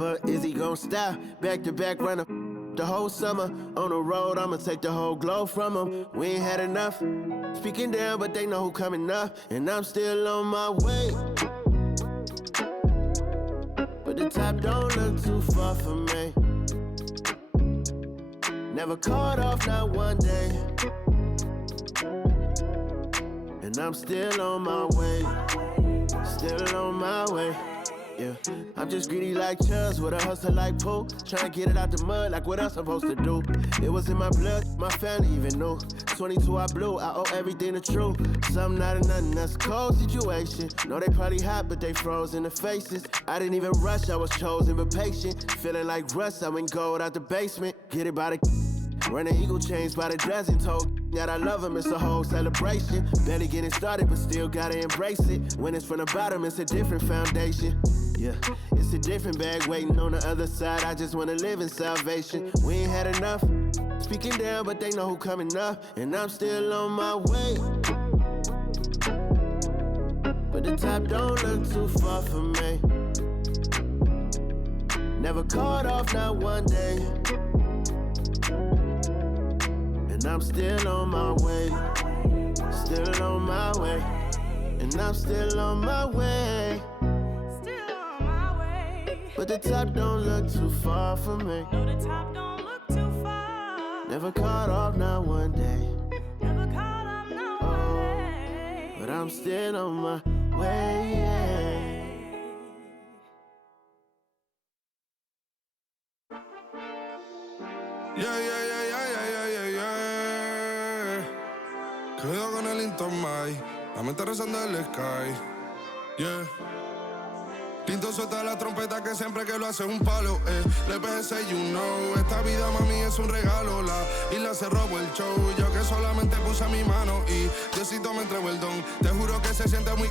but is he gon' stop? Back-to-back runner the whole summer. On the road, I'ma take the whole glow from him. We ain't had enough. Speaking down, but they know who coming up. And I'm still on my way. But the top don't look too far for me. Never caught off, not one day. And I'm still on my way. Still on my way. Yeah, I'm just greedy like Chubbs with a hustle like Pooh. Trying to get it out the mud like what else I'm supposed to do. It was in my blood, my family even knew. 22 I blew, I owe everything to true. Something out of nothing, that's a cold situation. Know they probably hot, but they froze in the faces. I didn't even rush, I was chosen but patient. Feeling like rust, I went gold out the basement. Get it by the running eagle chains by the dozen. Told that I love him, it's a whole celebration. Barely getting started, but still gotta embrace it. When it's from the bottom, it's a different foundation. Yeah, it's a different bag waiting on the other side. I just wanna live in salvation. We ain't had enough. Speaking down, but they know who coming up. And I'm still on my way. But the top don't look too far for me. Never caught off, not one day. And I'm still on my way. Still on my way. And I'm still on my way. But the top don't look too far for me. No, the top don't look too far. Never caught off, not one day. Never caught off, not one day. But I'm still on my way. Cuidado con el Intomai, la mente rezando el sky. Yeah. Tinto suelta la trompeta que siempre que lo hace es un palo, Le PGC, you know, esta vida mami es un regalo. La isla se robó el show, yo que solamente puse mi mano y Diosito me entregó el don. Te juro que se siente muy...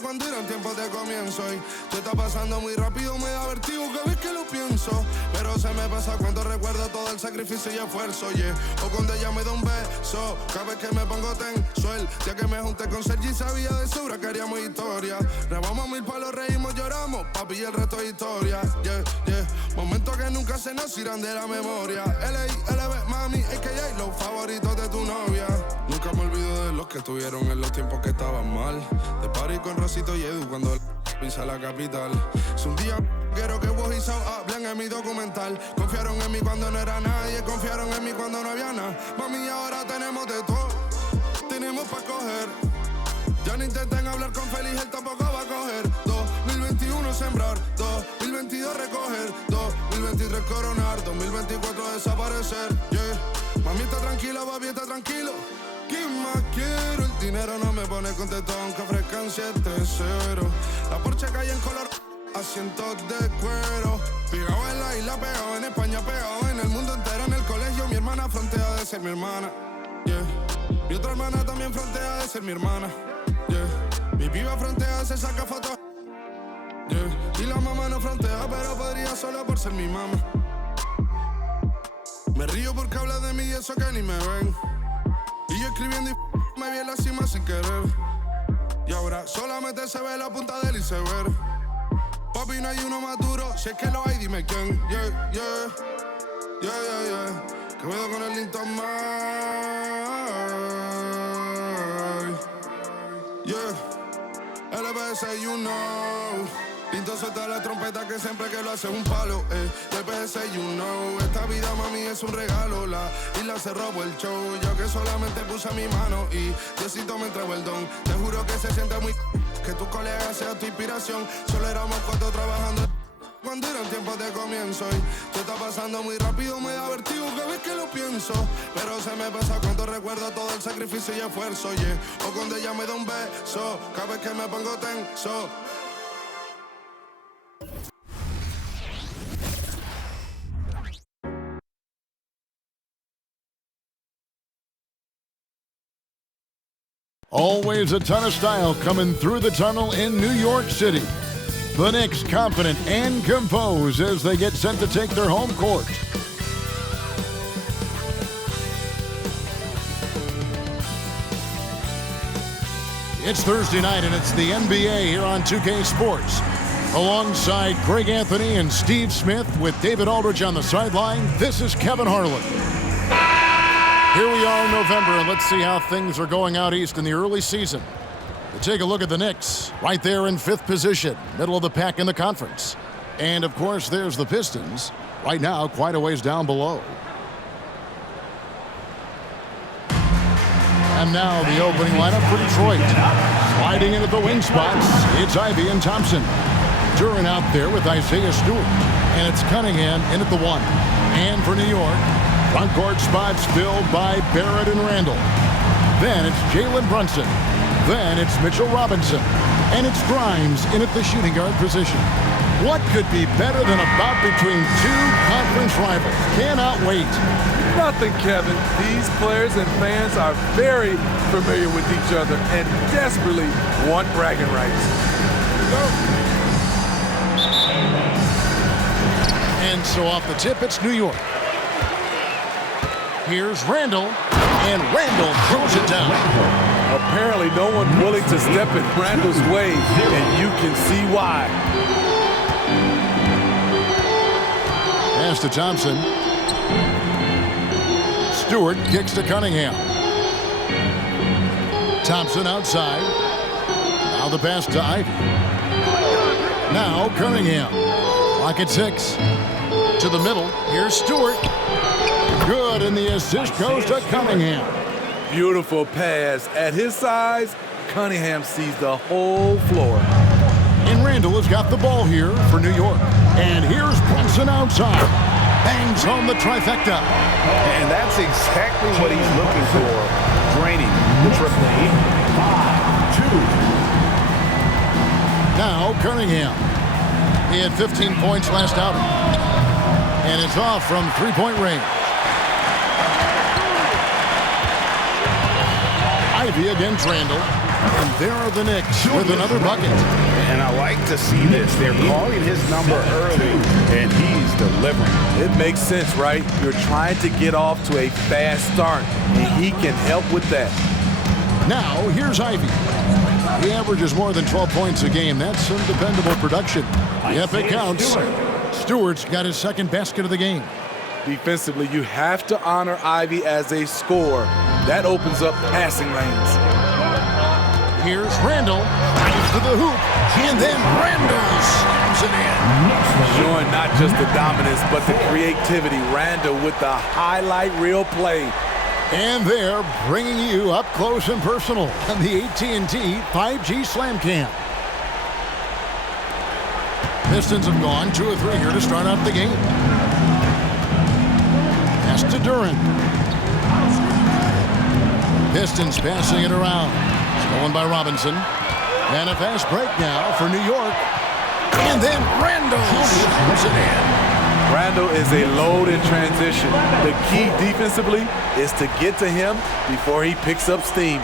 Cuando eran tiempos de comienzo y tú estás pasando muy rápido, me da vertigo cada vez que lo pienso. Pero se me pasa cuando recuerdo todo el sacrificio y esfuerzo, yeah. O cuando ella me da un beso, cada vez que me pongo tenso. El día que me junté con Sergi sabía de sobra que haríamos historia. Grabamos 1000 palos, reímos, lloramos, papi, y el resto es historia, yeah, yeah. Momentos que nunca se nos irán de la memoria. L.A.L.B. mami, a.k.a. los favoritos de tu novia. Nunca me olvido de los que estuvieron en los tiempos que estaban mal. De party con Rosito y Edu cuando pisa la capital. Es un día quiero que vos y Sao hablen en mi documental. Confiaron en mí cuando no era nadie, confiaron en mí cuando no había nada. Mami, ahora tenemos de todo, tenemos pa' coger. Ya no intenten hablar con Feliz, él tampoco va a coger. 2021 sembrar, 2022 recoger, 2023 coronar, 2024 desaparecer, yeah. Mami está tranquila, papi está tranquilo. ¿Qué más quiero? El dinero no me pone contento aunque ofrezcan 7-0. La Porsche cae en color, asientos de cuero. Pegado en la isla, pegado en España, pegado en el mundo entero. En el colegio mi hermana frontea de ser mi hermana, yeah. Mi otra hermana también frontea de ser mi hermana, yeah. Mi piba frontea, se saca fotos, yeah. Y la mamá no frontea, pero podría solo por ser mi mamá. Me río porque habla de mí y eso que ni me ven. Y yo escribiendo y me vi en la cima sin querer. Y ahora solamente se ve la punta del iceberg. Papi, no hay uno más duro, si es que lo hay, dime quién. Yeah, yeah, yeah, yeah, yeah. Que puedo con el Intomai. Yeah, LBS, you know. Tinto suelta la trompeta que siempre que lo hace es un palo, LBS, you know. Esta vida, mami, es un regalo. La isla se robó el show, yo que solamente puse mi mano y Diosito me entregó el don. Te juro que se siente muy... que tus colegas sean tu inspiración. Solo éramos 4 trabajando cuando eran tiempos de comienzo y tú estás pasando muy rápido, me da vertigo cada vez que lo pienso. Pero se me pasa cuando recuerdo todo el sacrificio y esfuerzo, yeah. O cuando ella me da un beso, cada vez que me pongo tenso. Always a ton of style coming through the tunnel in New York City. The Knicks confident and composed as they get set to take their home court. It's Thursday night, and it's the NBA here on 2K Sports. Alongside Greg Anthony and Steve Smith with David Aldridge on the sideline, this is Kevin Harlan. Here we are in November, and let's see how things are going out east in the early season. We take a look at the Knicks, right there in 5th position, middle of the pack in the conference. And, of course, there's the Pistons, right now quite a ways down below. And now the opening lineup for Detroit. Sliding into the wing spots, it's Ivy and Thompson. Duran out there with Isaiah Stewart. And it's Cunningham in at the 1. And for New York, front court spots filled by Barrett and Randall. Then it's Jalen Brunson. Then it's Mitchell Robinson. And it's Grimes in at the shooting guard position. What could be better than a bout between two conference rivals? Cannot wait. Nothing, Kevin. These players and fans are very familiar with each other and desperately want bragging rights. And so off the tip, it's New York. Here's Randall, and Randall throws it down. Apparently, no one willing to step in Randall's way, and you can see why. Pass to Thompson. Stewart kicks to Cunningham. Thompson outside. Now the pass to Ivy. Now Cunningham. Clock at 6. To the middle. Here's Stewart. Good, and the assist goes to Cunningham. Beautiful pass. At his size, Cunningham sees the whole floor. And Randall has got the ball here for New York. And here's Brunson outside. Bangs home the trifecta. And that's exactly what he's looking for, draining the triple. 5-2. Now Cunningham. He had 15 points last outing. And it's off from three-point range. Ivy against Randall. And there are the Knicks with another bucket. And I like to see this. They're calling his number early, and he's delivering. It makes sense, right? You're trying to get off to a fast start, and he can help with that. Now, here's Ivy. He averages more than 12 points a game. That's some dependable production. Yep, it counts. Stewart's got his second basket of the game. Defensively, you have to honor Ivy as a scorer. That opens up passing lanes. Here's Randall. Drives to the hoop. And then Randall slams it in. Showing not just the dominance, but the creativity. Randall with the highlight reel play. And they're bringing you up close and personal on the AT&T 5G Slam Cam. Pistons have gone 2 of 3 here to start out the game. Pass to Duran. Pistons passing it around. Stolen by Robinson. And a fast break now for New York. And then Randall slams it in. Randall is a load in transition. The key defensively is to get to him before he picks up steam.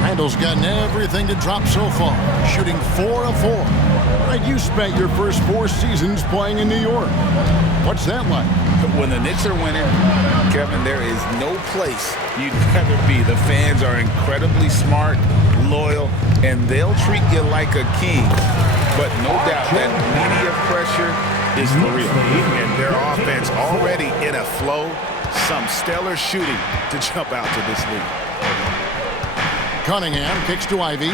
Randall's gotten everything to drop so far, shooting 4 of 4. Right, you spent your first 4 seasons playing in New York. What's that like? When the Knicks are winning, Kevin, there is no place you'd rather be. The fans are incredibly smart, loyal, and they'll treat you like a king. But no doubt that media pressure is for real. And their offense already in a flow, some stellar shooting to jump out to this league. Cunningham kicks to Ivy.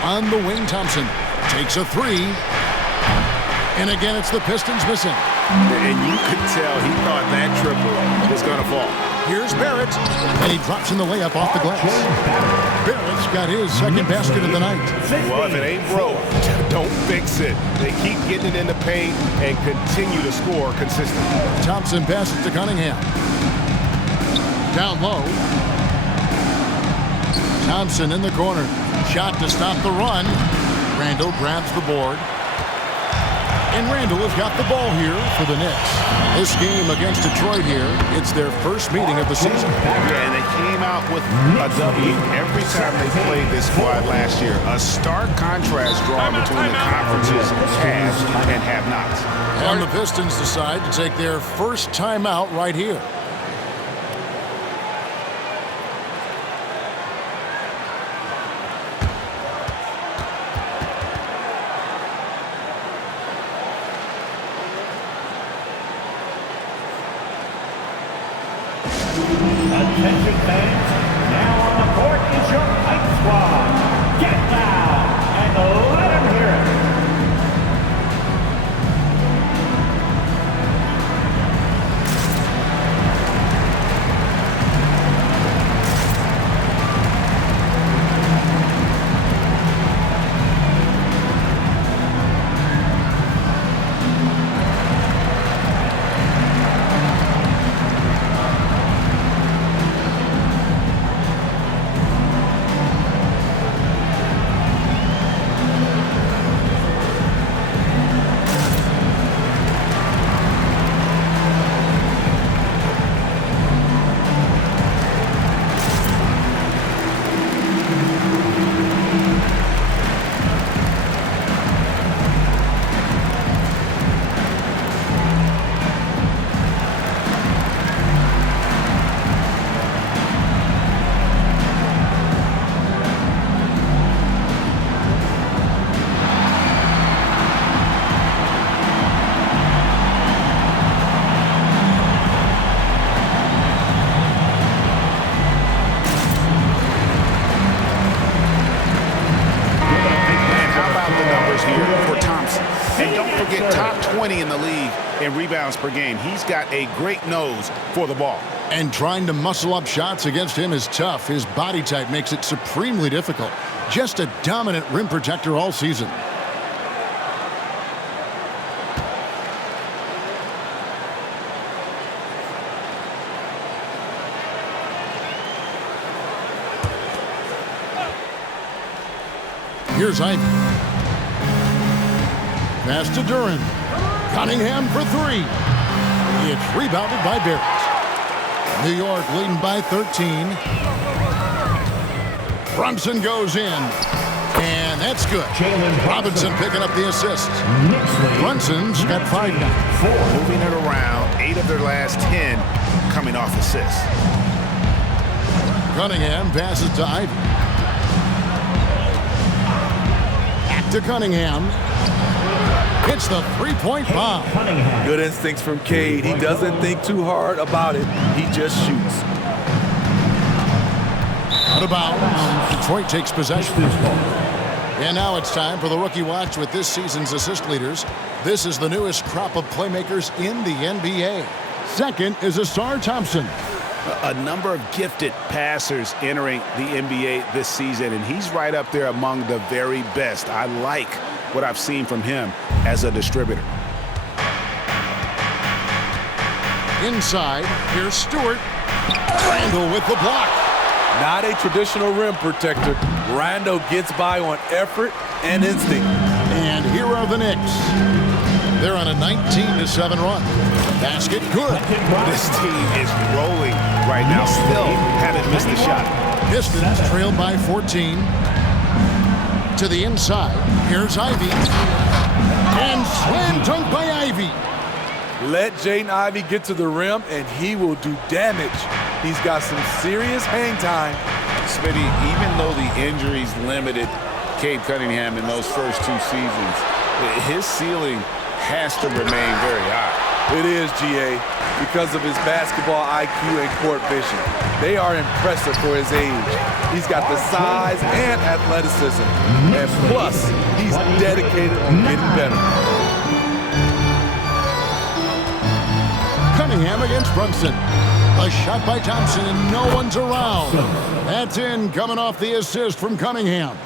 On the wing, Thompson takes a 3. And again, it's the Pistons missing. And you could tell he thought that triple was going to fall. Here's Barrett, and he drops in the layup off the glass. Barrett's got his second basket of the night. Well, if it ain't broke, don't fix it. They keep getting it in the paint and continue to score consistently. Thompson passes to Cunningham. Down low. Thompson in the corner. Shot to stop the run. Randall grabs the board. And Randall has got the ball here for the Knicks. This game against Detroit here, it's their first meeting of the season. Yeah, and they came out with a W every time they played this squad last year. A stark contrast drawn between the conferences haves and have-nots. And the Pistons decide to take their first timeout right here. Attention fans, now on the court is your fight squad. Get down and let them hear it. Top 20 in the league in rebounds per game. He's got a great nose for the ball. And trying to muscle up shots against him is tough. His body type makes it supremely difficult. Just a dominant rim protector all season. Here's Ivy. Pass to Duran. Cunningham for three. It's rebounded by Barrett. New York leading by 13. Brunson goes in. And that's good. Robinson picking up the assist. Brunson's got 5 now. Moving it around. 8 of their last 10 coming off assists. Cunningham passes to Ivy. Back to Cunningham. Hits the three-point bomb. Good instincts from Cade. He doesn't think too hard about it. He just shoots. Out of bounds. Detroit takes possession. And now it's time for the Rookie Watch with this season's assist leaders. This is the newest crop of playmakers in the NBA. Second is Asar Thompson. A number of gifted passers entering the NBA this season, and he's right up there among the very best. I like what I've seen from him as a distributor. Inside, here's Stewart. Randall with the block. Not a traditional rim protector. Randall gets by on effort and instinct. And here are the Knicks. They're on a 19-7 run. Basket good. This team is rolling right now. Still haven't missed a shot. Pistons trailed by 14. To the inside. Here's Ivy. And slam dunk by Ivy. Let Jaden Ivey get to the rim, and he will do damage. He's got some serious hang time. Smitty, even though the injuries limited Cade Cunningham in those first 2 seasons, his ceiling has to remain very high. It is, GA, because of his basketball IQ and court vision. They are impressive for his age. He's got the size and athleticism. And plus, he's dedicated on getting better. Cunningham against Brunson. A shot by Thompson, and no one's around. That's in, coming off the assist from Cunningham.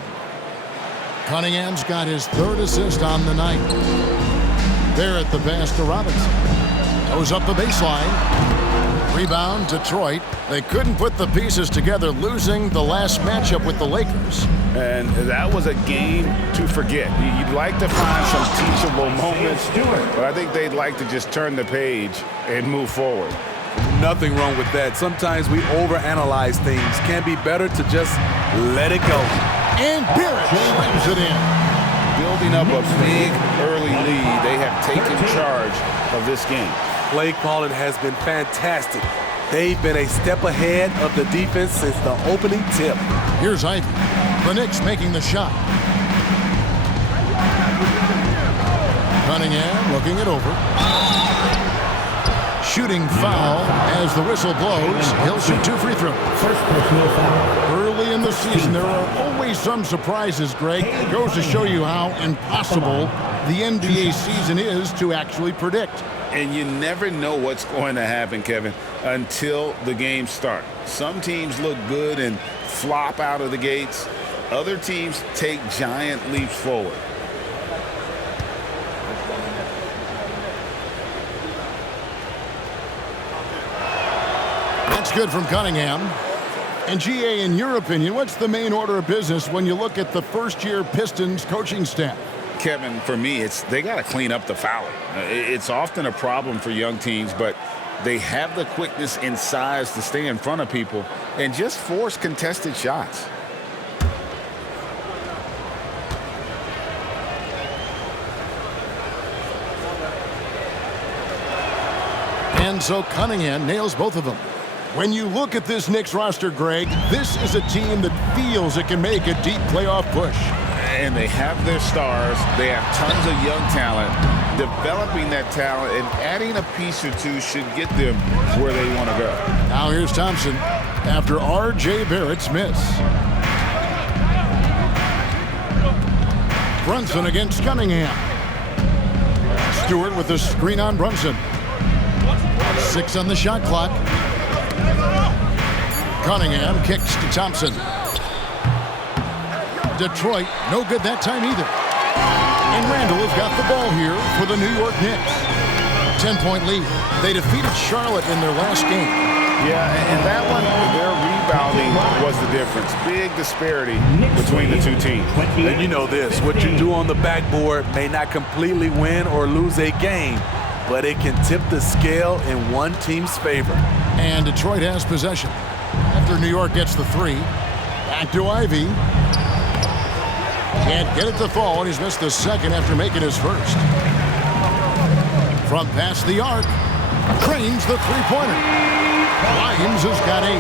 Cunningham's got his 3rd assist on the night. There at the pass to Robinson. Goes up the baseline. Rebound, Detroit. They couldn't put the pieces together, losing the last matchup with the Lakers. And that was a game to forget. You'd like to find some teachable moments, but I think they'd like to just turn the page and move forward. Nothing wrong with that. Sometimes we overanalyze things. Can be better to just let it go. And Barrett slams it in. Building up a big early lead, they have taken charge of this game. Play calling has been fantastic. They've been a step ahead of the defense since the opening tip. Here's Ivy. The Knicks making the shot. Cunningham looking it over. shooting foul as the whistle blows. He'll shoot 2 free throws. First personal foul. Early in the season, there are always some surprises, Greg. It goes to show you how impossible the NBA season is to actually predict. And you never know what's going to happen, Kevin, until the games start. Some teams look good and flop out of the gates. Other teams take giant leaps forward. That's good from Cunningham. And GA, in your opinion, what's the main order of business when you look at the first-year Pistons coaching staff? Kevin, for me, they got to clean up the fouling. It's often a problem for young teams, but they have the quickness and size to stay in front of people and just force contested shots. And so Cunningham nails both of them. When you look at this Knicks roster, Greg, this is a team that feels it can make a deep playoff push. And they have their stars. They have tons of young talent. Developing that talent and adding a piece or two should get them where they want to go. Now here's Thompson after R.J. Barrett's miss. Brunson against Cunningham. Stewart with the screen on Brunson. 6 on the shot clock. Cunningham kicks to Thompson. Detroit, no good that time either. And Randall has got the ball here for the New York Knicks. 10-point lead. They defeated Charlotte in their last game. Yeah, and that one, their rebounding was the difference. Big disparity between the two teams. And you know this, what you do on the backboard may not completely win or lose a game, but it can tip the scale in one team's favor. And Detroit has possession. After New York gets the 3, back to Ivy. Can't get it to fall, and he's missed the second after making his first. From past the arc, trains the three-pointer. Grimes has got 8.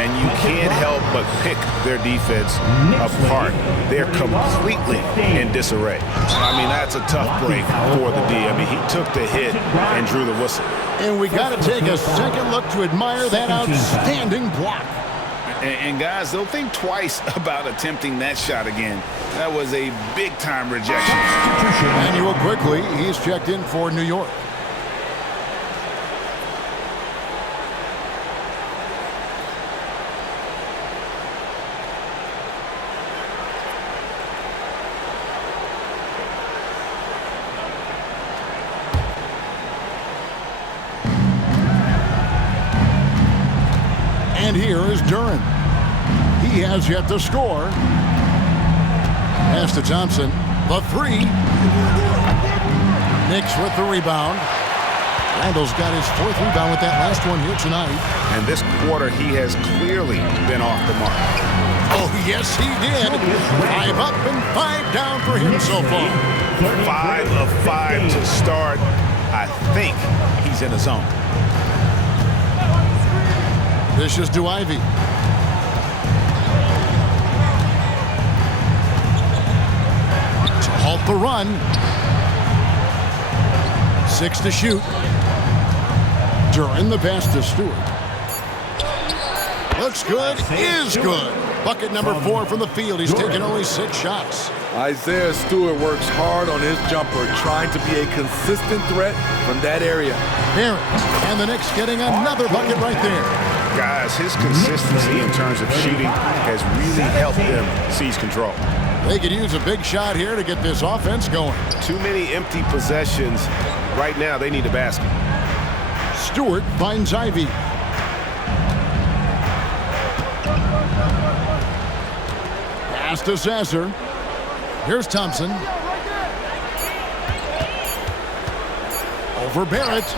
And you can't help but pick their defense apart. They're completely in disarray. I mean, that's a tough break for the D. I mean, he took the hit and drew the whistle. And we got to take a second look to admire that outstanding block. And guys, they'll think twice about attempting that shot again. That was a big-time rejection. Manuel quickly, he's checked in for New York. And here is Duran. He has yet to score. Pass to Thompson. The 3. Knicks with the rebound. Randall's got his 4th rebound with that last one here tonight. And this quarter, he has clearly been off the mark. Oh, yes, he did. 5 up and 5 down for him so far. 5 of 5 to start. I think he's in the zone. This is to Ivy. To halt the run. 6 to shoot. Duran the pass to Stewart. Looks good, is good. Bucket number 4 from the field. He's taken only 6 shots. Isaiah Stewart works hard on his jumper, trying to be a consistent threat from that area. Barrett, and the Knicks getting another bucket right there. Guys, his consistency in terms of shooting has really helped them seize control. They could use a big shot here to get this offense going. Too many empty possessions. Right now, they need a basket. Stewart finds Ivy. Pass to Sasser. Here's Thompson. Over Barrett.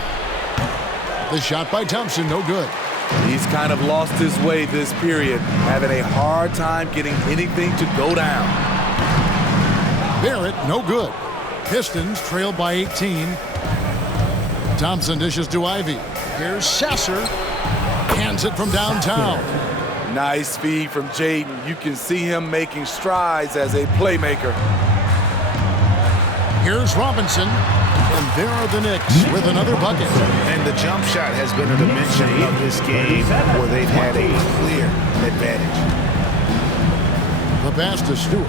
The shot by Thompson, no good. He's kind of lost his way this period, having a hard time getting anything to go down. Barrett, no good. Pistons trail by 18. Thompson dishes to Ivy. Here's Sasser. Hands it from downtown. Nice feed from Jaden. You can see him making strides as a playmaker. Here's Robinson. And there are the Knicks with another bucket. And the jump shot has been a dimension of this game where they've had a clear advantage. The pass to Stewart.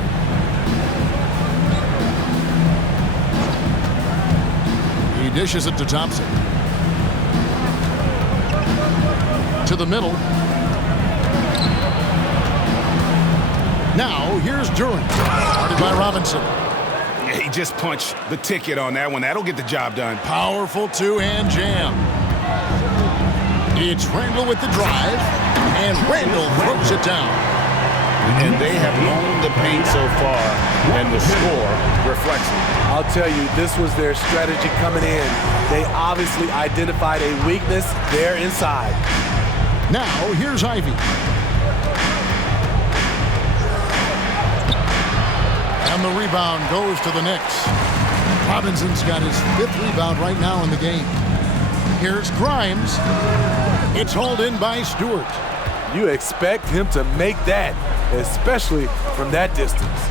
He dishes it to Thompson. To the middle. Now, here's Durant. Guarded by Robinson. He just punched the ticket on that one. That'll get the job done. Powerful two-hand jam. It's Randall with the drive, and Randall throws it down. And they have owned the paint so far, and the score reflects it. I'll tell you, this was their strategy coming in. They obviously identified a weakness there inside. Now, here's Ivy. And the rebound goes to the Knicks. Robinson's got his 5th rebound right now in the game. Here's Grimes. It's hauled in by Stewart. You expect him to make that, especially from that distance.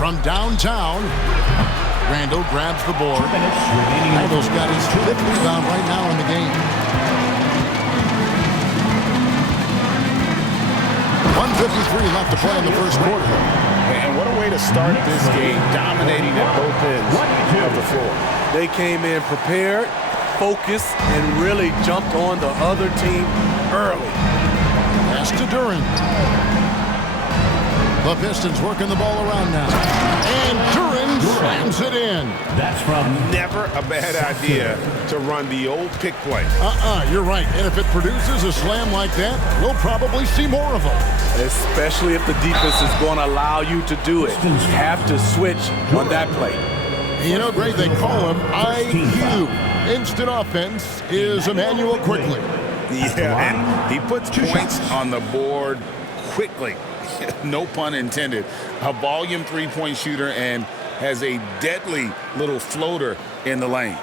From downtown, Randall grabs the board. Randall's got his 5th rebound right now in the game. 1:53 left to play in the first quarter. And what a way to start this game, dominating at both ends of the floor. They came in prepared, focused, and really jumped on the other team early. Pass to Durant. The Pistons working the ball around now. And Durant slams it in. That's from Never a bad idea to run the old pick play. You're right. And if it produces a slam like that, we'll probably see more of them. Especially if the defense is going to allow you to do it. Have to switch on that play. You know, Greg, they call him IQ. Instant offense is Emmanuel quickly. Yeah, and he puts points on the board quickly. No pun intended. A volume three-point shooter and has a deadly little floater in the lane.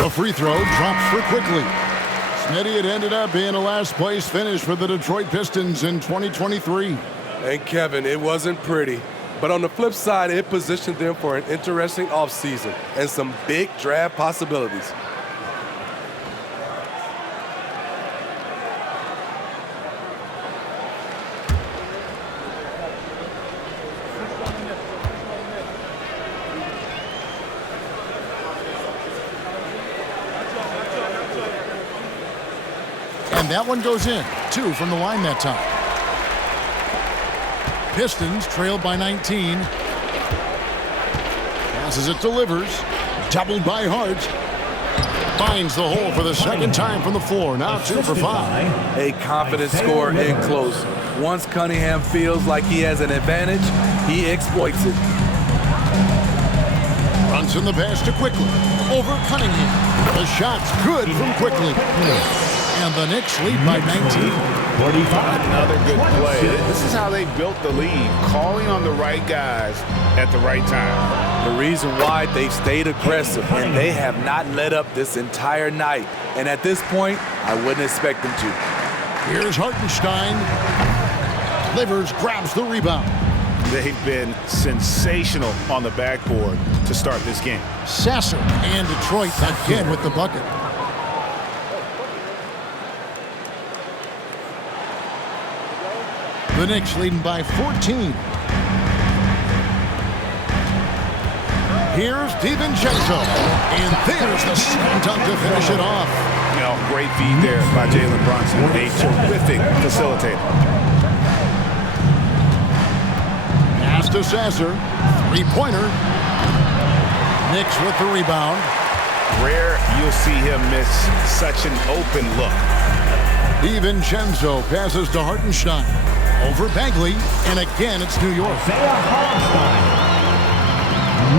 The free throw drops for quickly. Smitty, it ended up being a last-place finish for the Detroit Pistons in 2023. And Kevin, it wasn't pretty. But on the flip side, it positioned them for an interesting offseason and some big draft possibilities. And that one goes in. 2 from the line that time. Pistons trailed by 19. Passes it, delivers. Doubled by Hart. Finds the hole for the second time from the floor. Now 2 for 5. A confident scorer in close. Once Cunningham feels like he has an advantage, he exploits it. Brunson the pass to Quickly. Over Cunningham. The shot's good from Quickly. And the Knicks lead by 19. Another good play. This is how they built the lead, calling on the right guys at the right time. The reason why they've stayed aggressive and they have not let up this entire night. And at this point, I wouldn't expect them to. Here's Hartenstein. Livers grabs the rebound. They've been sensational on the backboard to start this game. Sasser and Detroit again with the bucket. The Knicks leading by 14. Here's DiVincenzo. And there's the slam dunk to finish it off. You know, great feed there by Jalen Brunson. A terrific facilitator. Pass to Sasser. Three-pointer. Knicks with the rebound. Rare you'll see him miss such an open look. DiVincenzo passes to Hartenstein. Over Bagley, and again it's New York.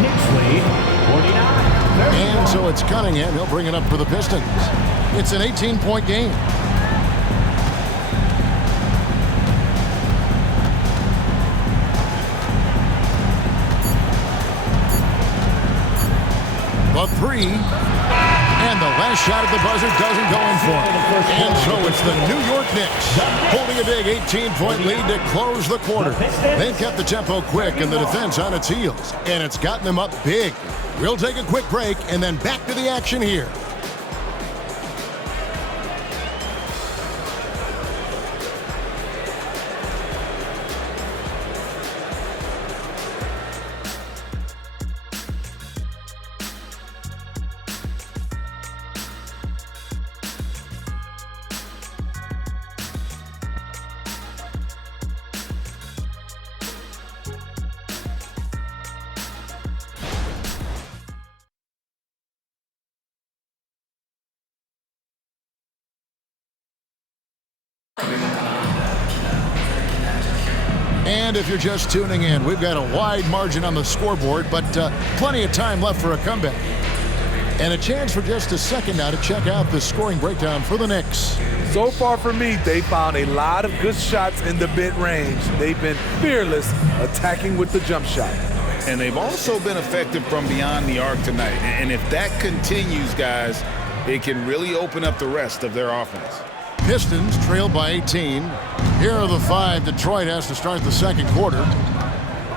Knicks lead, 49. And so it's Cunningham. He'll bring it up for the Pistons. It's an 18-point game. A three. And the last shot at the buzzer doesn't go in for him. And so it's the New York Knicks holding a big 18-point lead to close the quarter. They've kept the tempo quick and the defense on its heels, and it's gotten them up big. We'll take a quick break and then back to the action here. And if you're just tuning in, we've got a wide margin on the scoreboard, but plenty of time left for a comeback. And a chance for just a second now to check out the scoring breakdown for the Knicks. So far for me, they found a lot of good shots in the mid-range. They've been fearless attacking with the jump shot. And they've also been effective from beyond the arc tonight. And if that continues, guys, it can really open up the rest of their offense. Pistons trail by 18. Here are the 5 Detroit has to start the second quarter.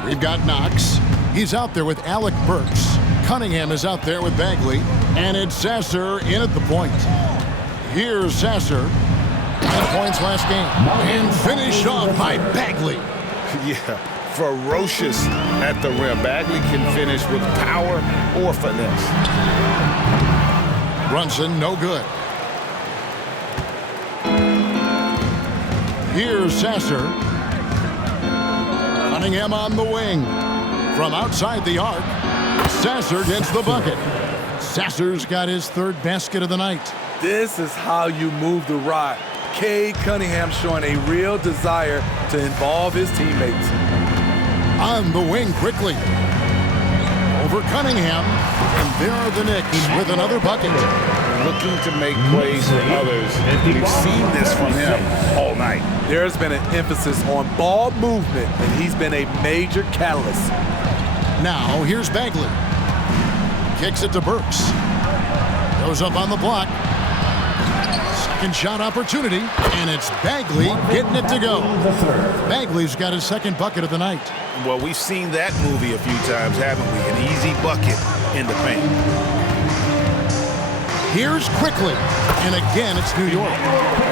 We've got Knox. He's out there with Alec Burks. Cunningham is out there with Bagley. And it's Sasser in at the point. Here's Sasser. 9 points last game. And finished off by Bagley. Yeah, ferocious at the rim. Bagley can finish with power or finesse. Brunson, no good. Here's Sasser. Cunningham on the wing. From outside the arc, Sasser gets the bucket. Sasser's got his third basket of the night. This is how you move the rock. Cade Cunningham showing a real desire to involve his teammates. On the wing quickly. Over Cunningham. And there are the Knicks with another bucket. Looking to make plays for others. We've seen this from him all night. There's been an emphasis on ball movement, and he's been a major catalyst. Now, here's Bagley. Kicks it to Burks. Goes up on the block. Second shot opportunity, and it's Bagley getting it to go. Bagley's got his second bucket of the night. Well, we've seen that movie a few times, haven't we? An easy bucket in the paint. Here's quickly, and again it's New York.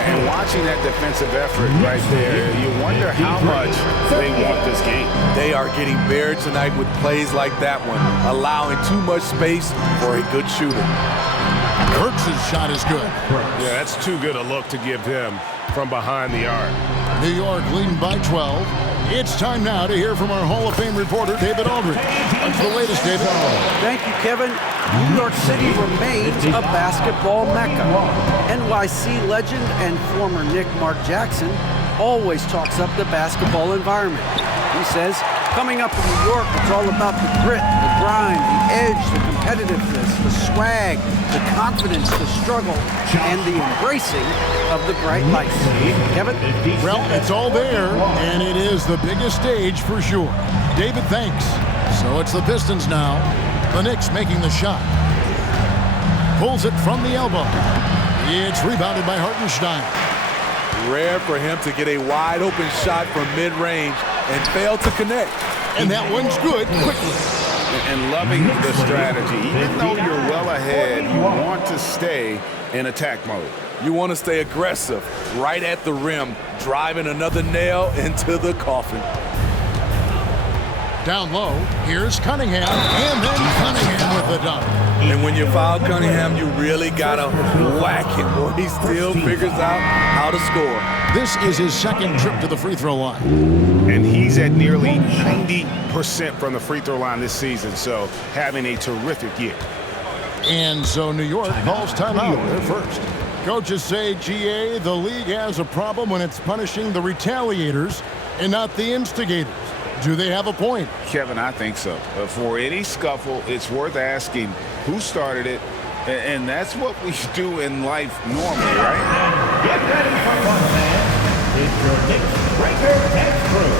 And watching that defensive effort right there, you wonder how much they want this game. They are getting buried tonight with plays like that one, allowing too much space for a good shooter. Burks' shot is good. Yeah, that's too good a look to give him from behind the arc. New York leading by 12. It's time now to hear from our Hall of Fame reporter, David Aldridge. What's the latest, David? Thank you, Kevin. New York City remains a basketball mecca. NYC legend and former Knick Mark Jackson always talks up the basketball environment. He says, coming up in New York, it's all about the grit, the grind, the edge, the competitiveness, the swag, the confidence, the struggle, and the embracing of the bright lights. Kevin? Well, it's all there, and it is the biggest stage for sure. David, thanks. So it's the Pistons now. The Knicks making the shot. Pulls it from the elbow. It's rebounded by Hartenstein. Rare for him to get a wide open shot from mid-range and fail to connect. And that one's good quickly. And loving the strategy. Even though you're well ahead, you want to stay in attack mode. You want to stay aggressive, right at the rim, driving another nail into the coffin. Down low, here's Cunningham, and then Cunningham with the dunk. And when you foul Cunningham, you really got to whack him, or he still figures out how to score. This is his second trip to the free throw line. And he's at nearly 90% from the free throw line this season, so having a terrific year. And so New York calls timeout. They're first. Coaches say, GA, the league has a problem when it's punishing the retaliators and not the instigators. Do they have a point? Kevin, I think so. For any scuffle, it's worth asking who started it, and that's what we do in life normally, right? Get ready for fun, fans. It's your Knicks Breaker Test Crew.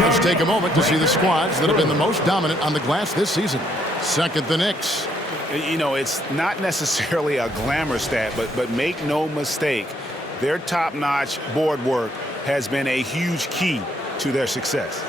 Let's take a moment to see the squads that have been the most dominant on the glass this season. Second, the Knicks. You know, it's not necessarily a glamour stat, but make no mistake, their top-notch board work has been a huge key to their success.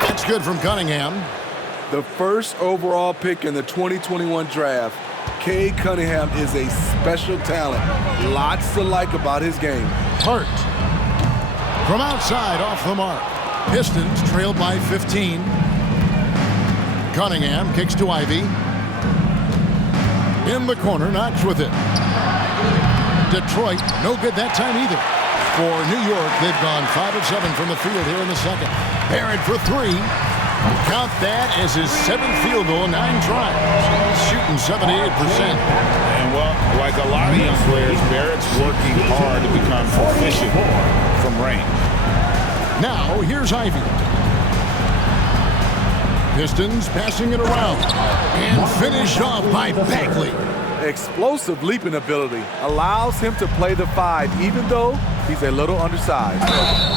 That's good from Cunningham. The first overall pick in the 2021 draft, Cade Cunningham is a special talent. Lots to like about his game. Hurt. From outside, off the mark. Pistons trailed by 15. Cunningham kicks to Ivy. In the corner, Knox with it. Detroit, no good that time either. For New York, they've gone 5 of 7 from the field here in the second. Barrett for 3. Count that as his 7th field goal, 9 tries. Shooting 78%. And well, like a lot of young players, Barrett's working hard to become proficient from range. Now, here's Ivy. Pistons passing it around. And finished off by Bagley. Explosive leaping ability allows him to play the 5, even though he's a little undersized.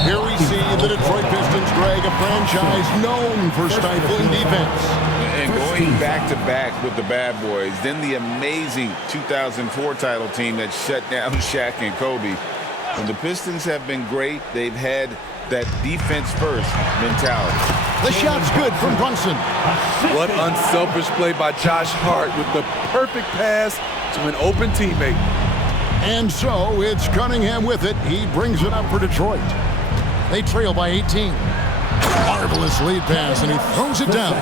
Here we see the Detroit Pistons drag a franchise known for stifling defense. And going back-to-back with the bad boys, then the amazing 2004 title team that shut down Shaq and Kobe. When the Pistons have been great, they've had that defense-first mentality. The shot's good from Brunson. What unselfish play by Josh Hart with the perfect pass to an open teammate. And so it's Cunningham with it. He brings it up for Detroit. They trail by 18. Marvelous lead pass, and he throws it down.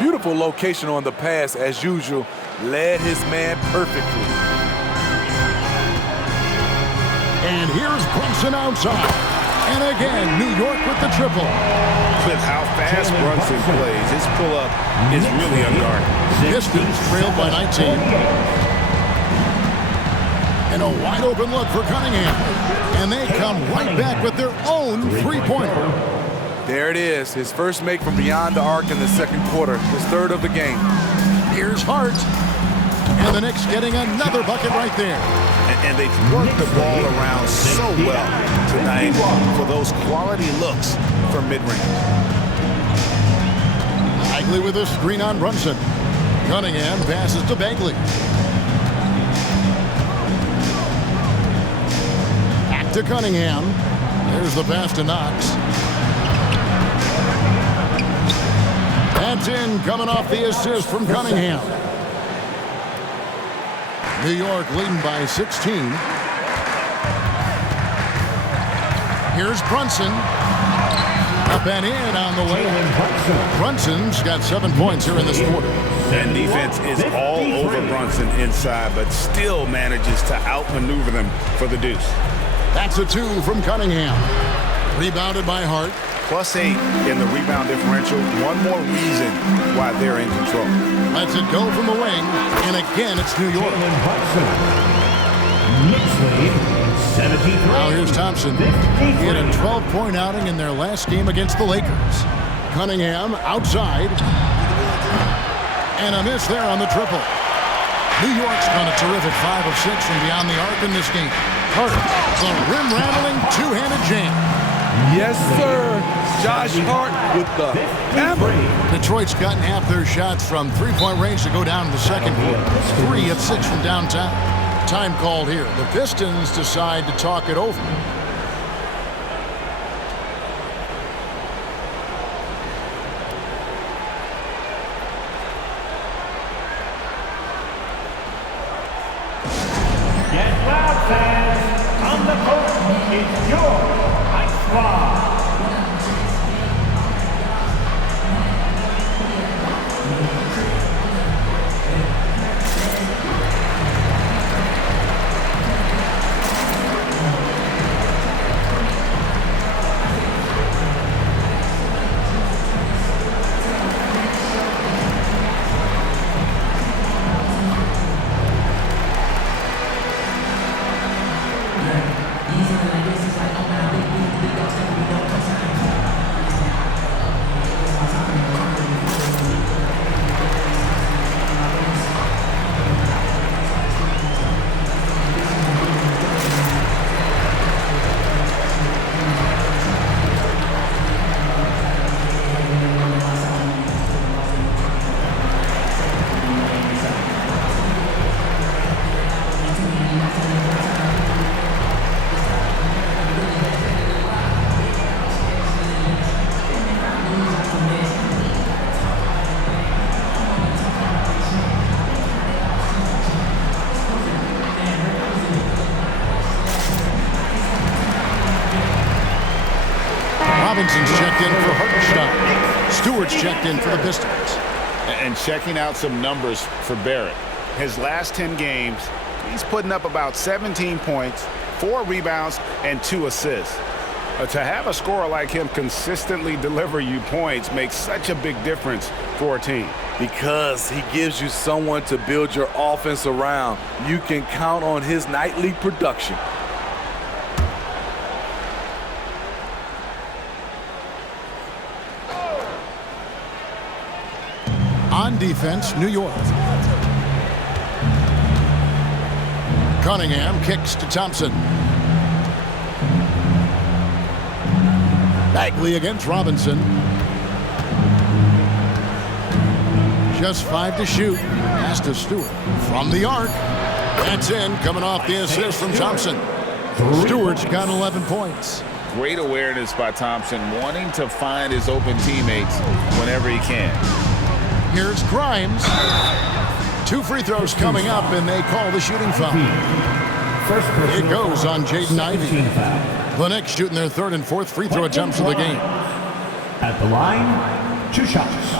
Beautiful location on the pass, as usual. Led his man perfectly. And here's Brunson outside. And again, New York with the triple. With how fast Brunson plays, his pull-up is really unguarded. Pistons trailed by 19. And a wide open look for Cunningham. And they come right back with their own three-pointer. There it is, his first make from beyond the arc in the second quarter, his 3rd of the game. Here's Hart. And the Knicks getting another bucket right there. And they've worked the ball around so well tonight for those quality looks from mid-range. Bagley with a screen on Brunson. Cunningham passes to Bagley. Back to Cunningham. There's the pass to Knox. That's in, coming off the assist from Cunningham. New York leading by 16. Here's Brunson. Up and in on the way. Brunson's got 7 points here in this quarter. And defense is all over Brunson inside, but still manages to outmaneuver them for the deuce. That's a 2 from Cunningham. Rebounded by Hart. +8 in the rebound differential. One more reason why they're in control. Lets it go from the wing, and again it's New York. Now here's Thompson. He had a 12-point outing in their last game against the Lakers. Cunningham outside. And a miss there on the triple. New York's done a terrific 5 of 6 from beyond the arc in this game. Hart, the rim-rattling two-handed jam. Yes, sir. Josh Hart with the hammer. Detroit's gotten half their shots from three-point range to go down in the second quarter. 3 of 6 from downtown. Time called here. The Pistons decide to talk it over. Get loud, fans. On the court is your Ice Squad. Brunson checked in for Hartenstein. Stewart's checked in for the Pistons. And checking out some numbers for Barrett. His last 10 games, he's putting up about 17 points, 4 rebounds, and 2 assists. To have a scorer like him consistently deliver you points makes such a big difference for a team. Because he gives you someone to build your offense around. You can count on his nightly production. On defense, New York. Cunningham kicks to Thompson. Bagley against Robinson. Just 5 to shoot. Pass to Stewart. From the arc. That's in, coming off the assist from Thompson. Stewart's got 11 points. Great awareness by Thompson, wanting to find his open teammates whenever he can. Here's Grimes. 2 free throws coming up, and they call the shooting foul. It goes on Jaden Ivey. The Knicks shooting their 3rd and 4th free throw attempts of the game. At the line, 2 shots.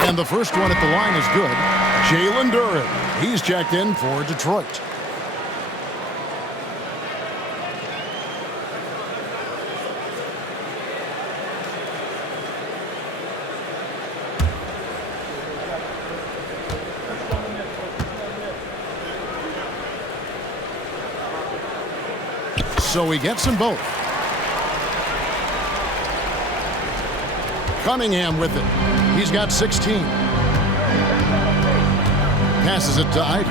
And the first one at the line is good. Jalen Duren. He's checked in for Detroit. So he gets them both. Cunningham with it. He's got 16. Passes it to Ivey.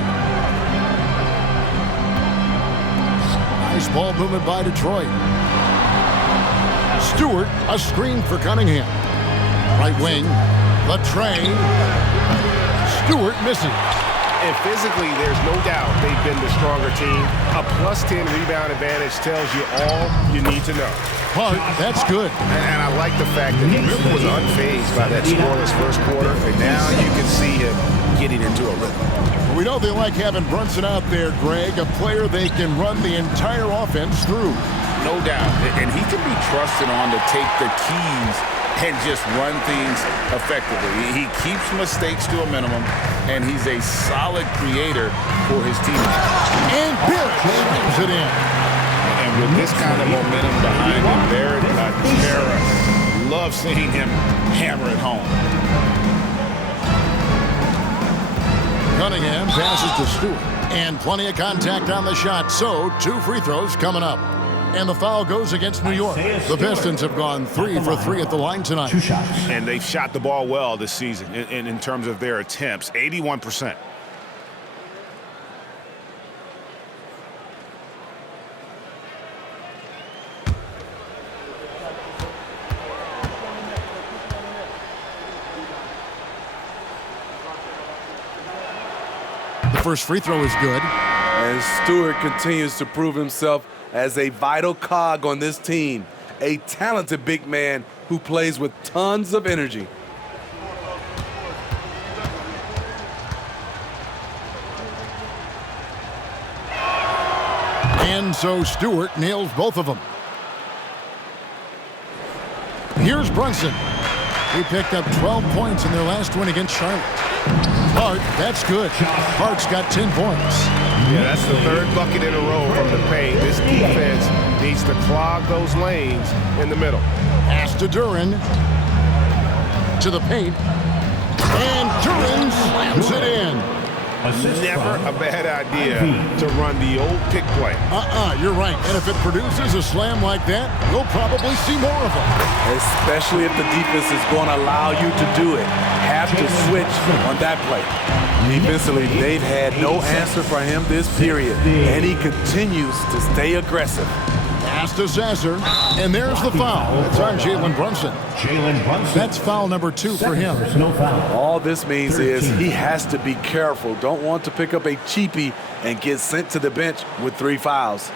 Nice ball movement by Detroit. Stewart, a screen for Cunningham. Right wing, Latre. Stewart misses. And physically, there's no doubt they've been the stronger team. A +10 rebound advantage tells you all you need to know. Hart, that's good. And I like the fact that he really was unfazed by that scoreless first quarter, and now you can see him getting into a rhythm. We know they like having Brunson out there, Greg, a player they can run the entire offense through. No doubt. And he can be trusted on to take the keys and just run things effectively. He keeps mistakes to a minimum, and he's a solid creator for his teammates. And Barrett slams it in. And with this kind of momentum behind him, Barrett, a terror. Love seeing him hammer it home. Cunningham passes to Stewart. And plenty of contact on the shot, so 2 free throws coming up. And the foul goes against New York. The Pistons have gone 3 for 3 at the line tonight. 2 shots. And they've shot the ball well this season in terms of their attempts, 81%. The first free throw is good. And Stewart continues to prove himself as a vital cog on this team. A talented big man who plays with tons of energy. And so Stewart nails both of them. Here's Brunson. He picked up 12 points in their last win against Charlotte. Hart, that's good. Hart's got 10 points. Yeah, that's the 3rd bucket in a row from the paint. This defense needs to clog those lanes in the middle. Pass to Duren. To the paint. And Duren slams it in. Never a bad idea to run the old pick play. You're right. And if it produces a slam like that, we'll probably see more of them. Especially if the defense is going to allow you to do it. Have to switch on that play. Defensively, they've had no answer for him this period, and he continues to stay aggressive. Pass to Sasser, and there's the foul. It's on Jalen Brunson. That's foul number 2 for him. No foul. All this means is he has to be careful. Don't want to pick up a cheapie and get sent to the bench with 3 fouls.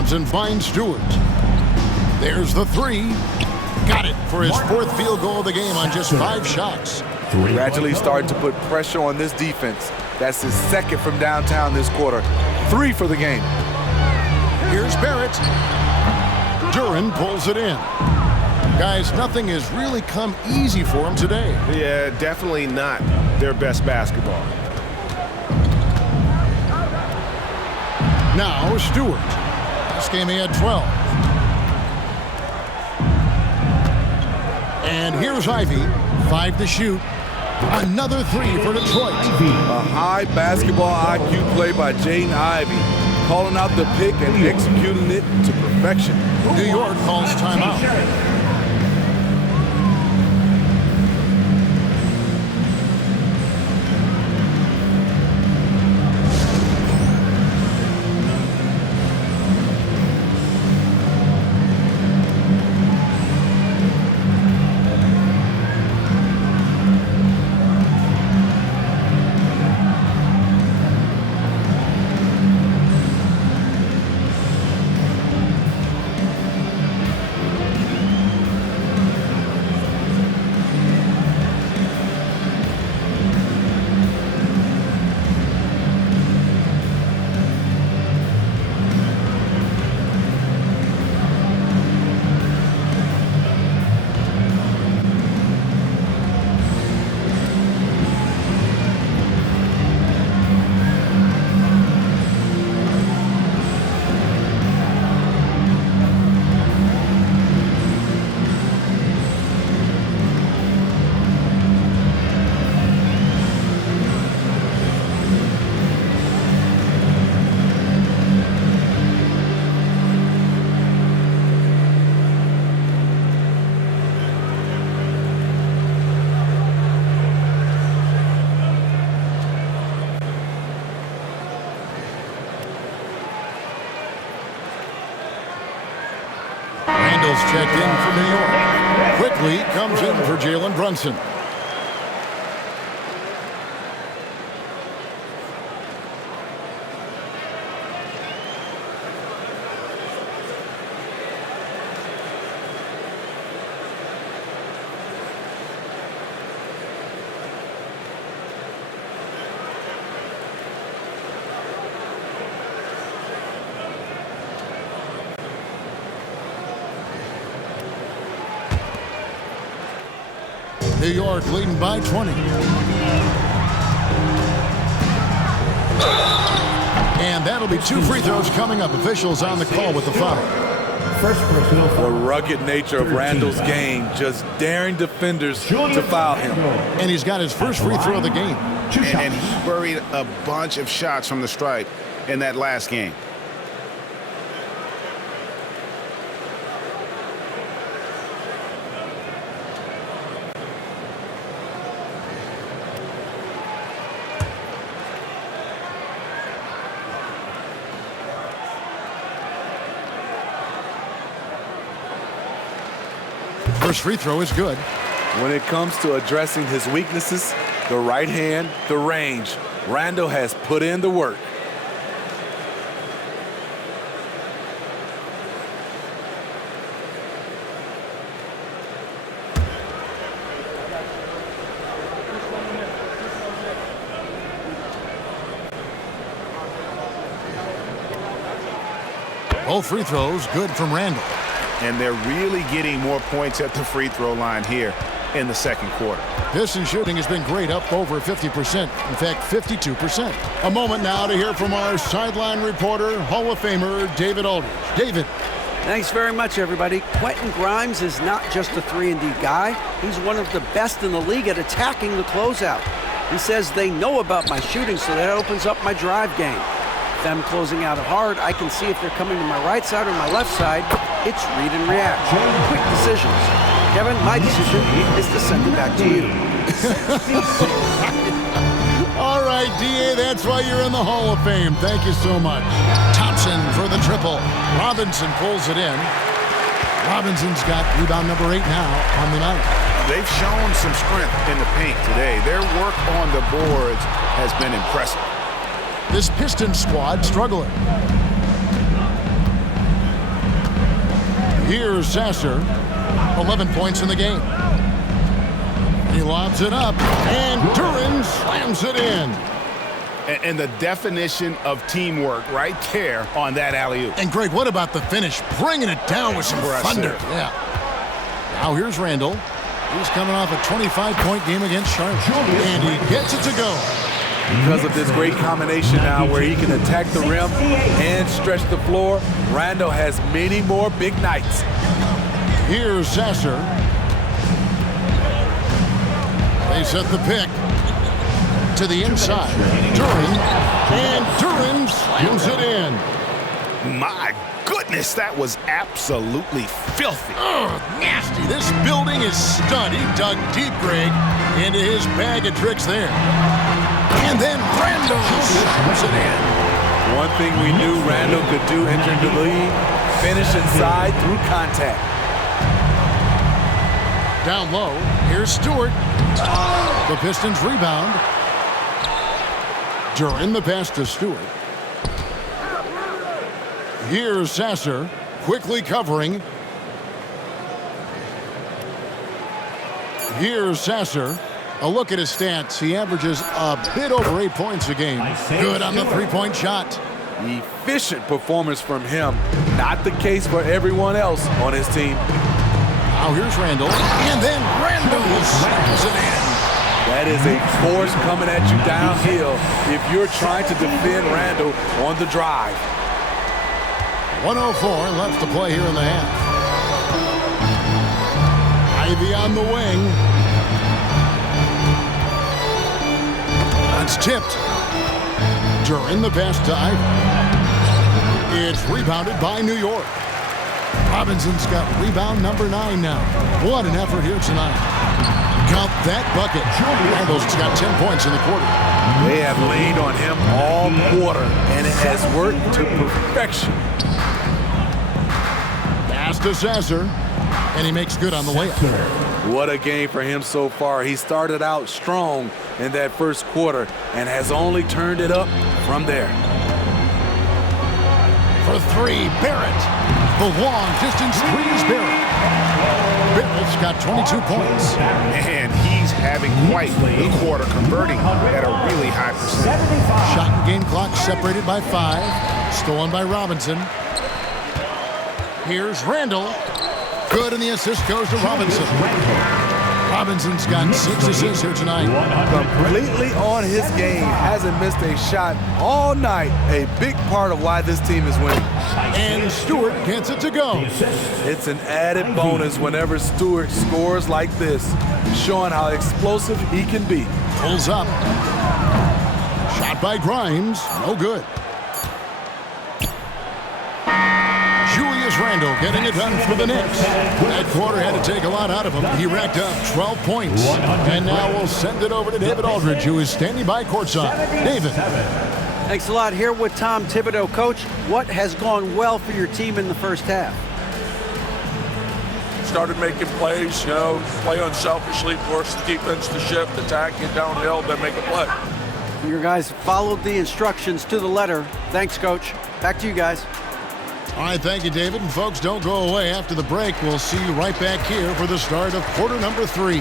Thompson finds Stewart. There's the three. Got it for his fourth field goal of the game on just 5 shots. Gradually starting to put pressure on this defense. That's his second from downtown this quarter. 3 for the game. Here's Barrett. Duran pulls it in. Guys, nothing has really come easy for him today. Yeah, definitely not their best basketball. Now Stewart. This game he had 12. And here's Ivy. 5 to shoot. Another 3 for Detroit. A high basketball IQ play by Jaden Ivey, calling out the pick and executing it to perfection. New York calls timeout. Checked in for New York. Quickly comes in for Jalen Brunson. New York leading by 20. And that'll be 2 free throws coming up. Officials on the call with the foul. First personal foul. The rugged nature of Randall's game, just daring defenders to foul him. And he's got his first free throw of the game. And he buried a bunch of shots from the stripe in that last game. First free throw is good. When it comes to addressing his weaknesses, the right hand, the range, Randall has put in the work. Both free throws good from Randall. And they're really getting more points at the free throw line here in the second quarter. Pistons shooting has been great, up over 50%. In fact, 52%. A moment now to hear from our sideline reporter, Hall of Famer David Aldridge. David. Thanks very much, everybody. Quentin Grimes is not just a 3-and-D guy. He's one of the best in the league at attacking the closeout. He says they know about my shooting, so that opens up my drive game. Them closing out hard, I can see if they're coming to my right side or my left side. It's read and react. Quick decisions. Kevin, my decision is to send it back to you. All right, D.A., that's why you're in the Hall of Fame. Thank you so much. Thompson for the triple. Robinson pulls it in. Robinson's got rebound number 8 now on the night. They've shown some strength in the paint today. Their work on the boards has been impressive. This Pistons squad struggling. Here's Sasser, 11 points in the game. He lobs it up, and Duran slams it in. And the definition of teamwork right there on that alley-oop. And Greg, what about the finish? Bringing it down with some thunder. Yeah. Now here's Randall. He's coming off a 25-point game against Charlotte, and he gets it to go. Because of this great combination now where he can attack the rim and stretch the floor, Randall has many more big nights. Here's Sasser. They set the pick to the inside. Duran, and Duran slams it in. My goodness, that was absolutely filthy. Oh, nasty. This building is stud. He dug deep, Greg, into his bag of tricks there. And then Randall slams it in. One thing we knew Randall could do entering the league, finish inside through contact. Down low, here's Stewart. The Pistons rebound. Duran the pass to Stewart. Here's Sasser, quickly covering. Here's Sasser. A look at his stats. He averages a bit over 8 points a game. Good on the three-point shot. Efficient performance from him. Not the case for everyone else on his team. Now here's Randall. And then Randall slams it in. That is a force coming at you downhill if you're trying to defend Randall on the drive. 1:04 left to play here in the half. Ivy on the wing. It's tipped. Duran the pass to Ivy. It's rebounded by New York. Robinson's got rebound number 9 now. What an effort here tonight. Count that bucket. Randall's got 10 points in the quarter. They have laid on him all quarter, and it has worked to perfection. Pass to Sasser, and he makes good on the layup. What a game for him so far. He started out strong in that first quarter and has only turned it up from there. For three, Barrett. The long distance three is Barrett. Barrett's got 22 points. And he's having quite the quarter, converting at a really high percentage. Shot and game clock separated by 5. Stolen by Robinson. Here's Randall. Good, and the assist goes to Robinson. Robinson's got 6 assists here tonight. Completely on his game. Hasn't missed a shot all night. A big part of why this team is winning. And Stewart gets it to go. It's an added bonus whenever Stewart scores like this, showing how explosive he can be. Pulls up. Shot by Grimes. No good. Julius Randle getting it done for the Knicks. That quarter had to take a lot out of him. He racked up 12 points. And now we'll send it over to David Aldridge, who is standing by courtside. David. Thanks a lot. Here with Tom Thibodeau. Coach, what has gone well for your team in the first half? Started making plays, play unselfishly, force the defense to shift, attack, get downhill, then make a play. Your guys followed the instructions to the letter. Thanks, Coach. Back to you guys. All right, thank you, David. And folks, don't go away. After the break, we'll see you right back here for the start of quarter number 3.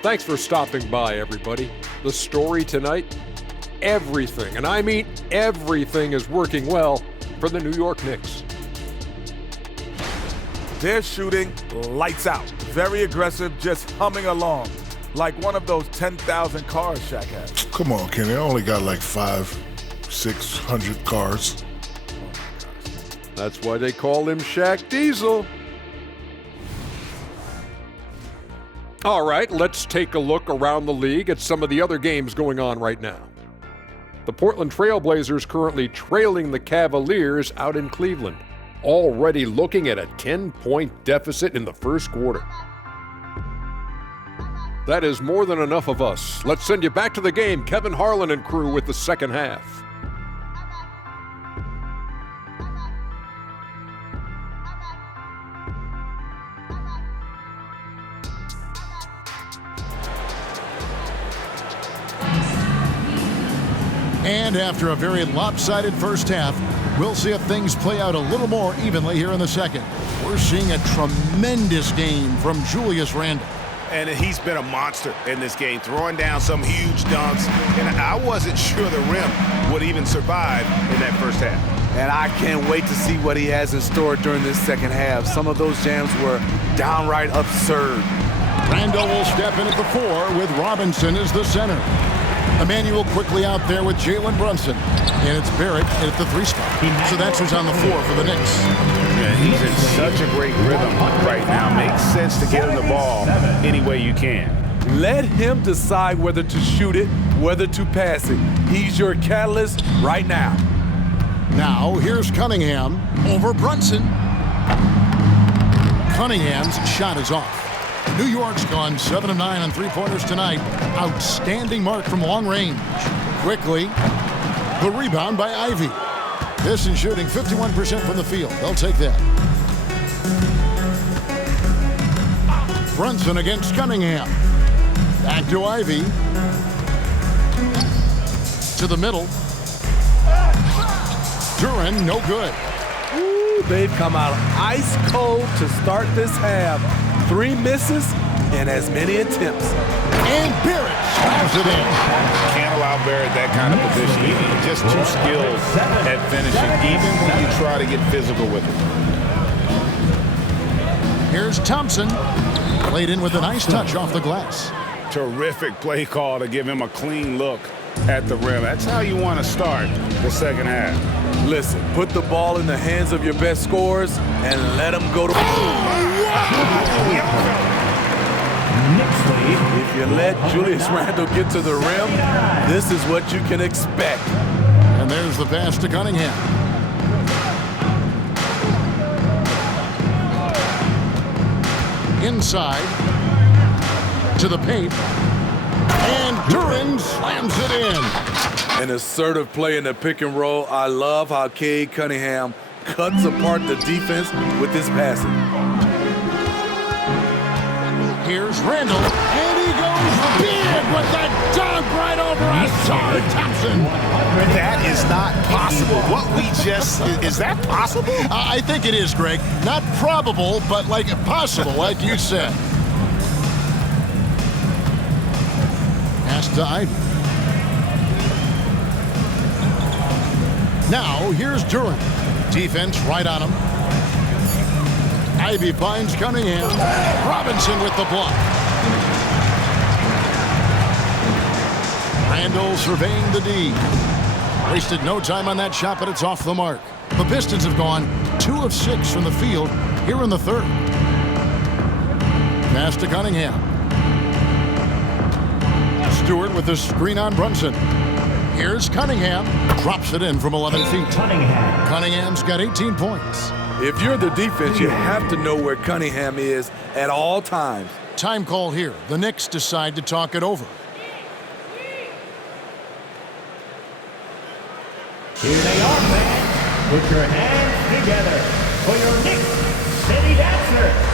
Thanks for stopping by, everybody. The story tonight, everything, and I mean everything, is working well for the New York Knicks. They're shooting lights out. Very aggressive, just humming along. Like one of those 10,000 cars Shaq has. Come on, Kenny. I only got like 500-600 cars. That's why they call him Shaq Diesel. All right, let's take a look around the league at some of the other games going on right now. The Portland Trail Blazers currently trailing the Cavaliers out in Cleveland, already looking at a 10-point deficit in the first quarter. That is more than enough of us. Let's send you back to the game. Kevin Harlan and crew with the second half. And after a very lopsided first half, we'll see if things play out a little more evenly here in the second. We're seeing a tremendous game from Julius Randle. And he's been a monster in this game, throwing down some huge dunks. And I wasn't sure the rim would even survive in that first half. And I can't wait to see what he has in store during this second half. Some of those jams were downright absurd. Randle will step in at the 4 with Robinson as the center. Emmanuel quickly out there with Jalen Brunson. And it's Barrett at the 3 spot. So that's who's on the floor for the Knicks. Yeah, he's in such a great rhythm right now. Makes sense to get him the ball any way you can. Let him decide whether to shoot it, whether to pass it. He's your catalyst right now. Now, here's Cunningham over Brunson. Cunningham's shot is off. New York's gone 7 of 9 on three-pointers tonight. Outstanding mark from long range. Quickly, the rebound by Ivy. Pistons shooting 51% from the field. They'll take that. Brunson against Cunningham. Back to Ivy. To the middle. Duran, no good. Ooh, they've come out ice cold to start this half. 3 misses and as many attempts. And Barrett slams it in. Can't allow Barrett that kind of position. He's just too skilled at finishing, even when you try to get physical with him. Here's Thompson. Played in with a nice touch off the glass. Terrific play call to give him a clean look at the rim. That's how you want to start the second half. Listen, put the ball in the hands of your best scorers and let them go to... If you let Julius Randle get to the rim, this is what you can expect. And there's the pass to Cunningham. Inside to the paint. And Duran slams it in. An assertive play in the pick and roll. I love how Cade Cunningham cuts apart the defense with his passing. Here's Randle, and he goes big with that dunk right over Asar Thompson. That is not possible. What we just, is that possible? I think it is, Greg. Not probable, but like possible, like you said. Pass to Ivy. Now, here's Duran. Defense right on him. Ivy finds Cunningham. Robinson with the block. Randle surveying the D. Wasted no time on that shot, but it's off the mark. The Pistons have gone 2 of 6 from the field here in the third. Pass to Cunningham. Stewart with the screen on Brunson. Here's Cunningham. Drops it in from 11 feet. Cunningham's got 18 points. If you're the defense, you have to know where Cunningham is at all times. Time call here. The Knicks decide to talk it over. Here they are, fans. Put your hands together for your Knicks City Dancer.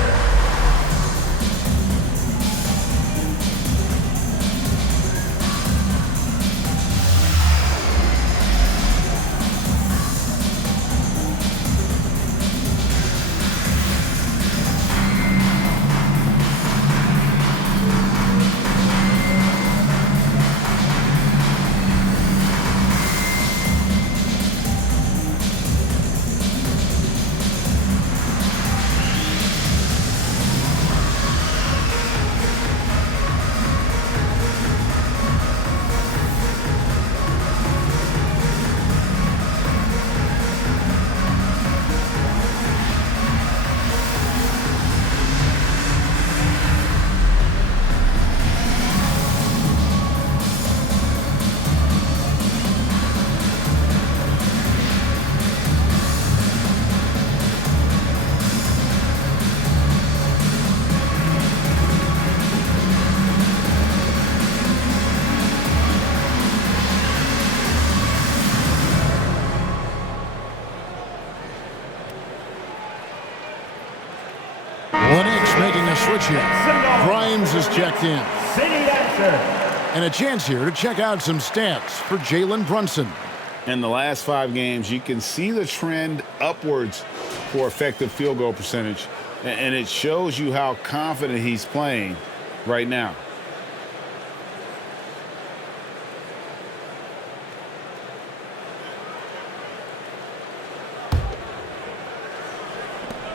checked in. And a chance here to check out some stats for Jalen Brunson. In the last 5 games, you can see the trend upwards for effective field goal percentage. And it shows you how confident he's playing right now.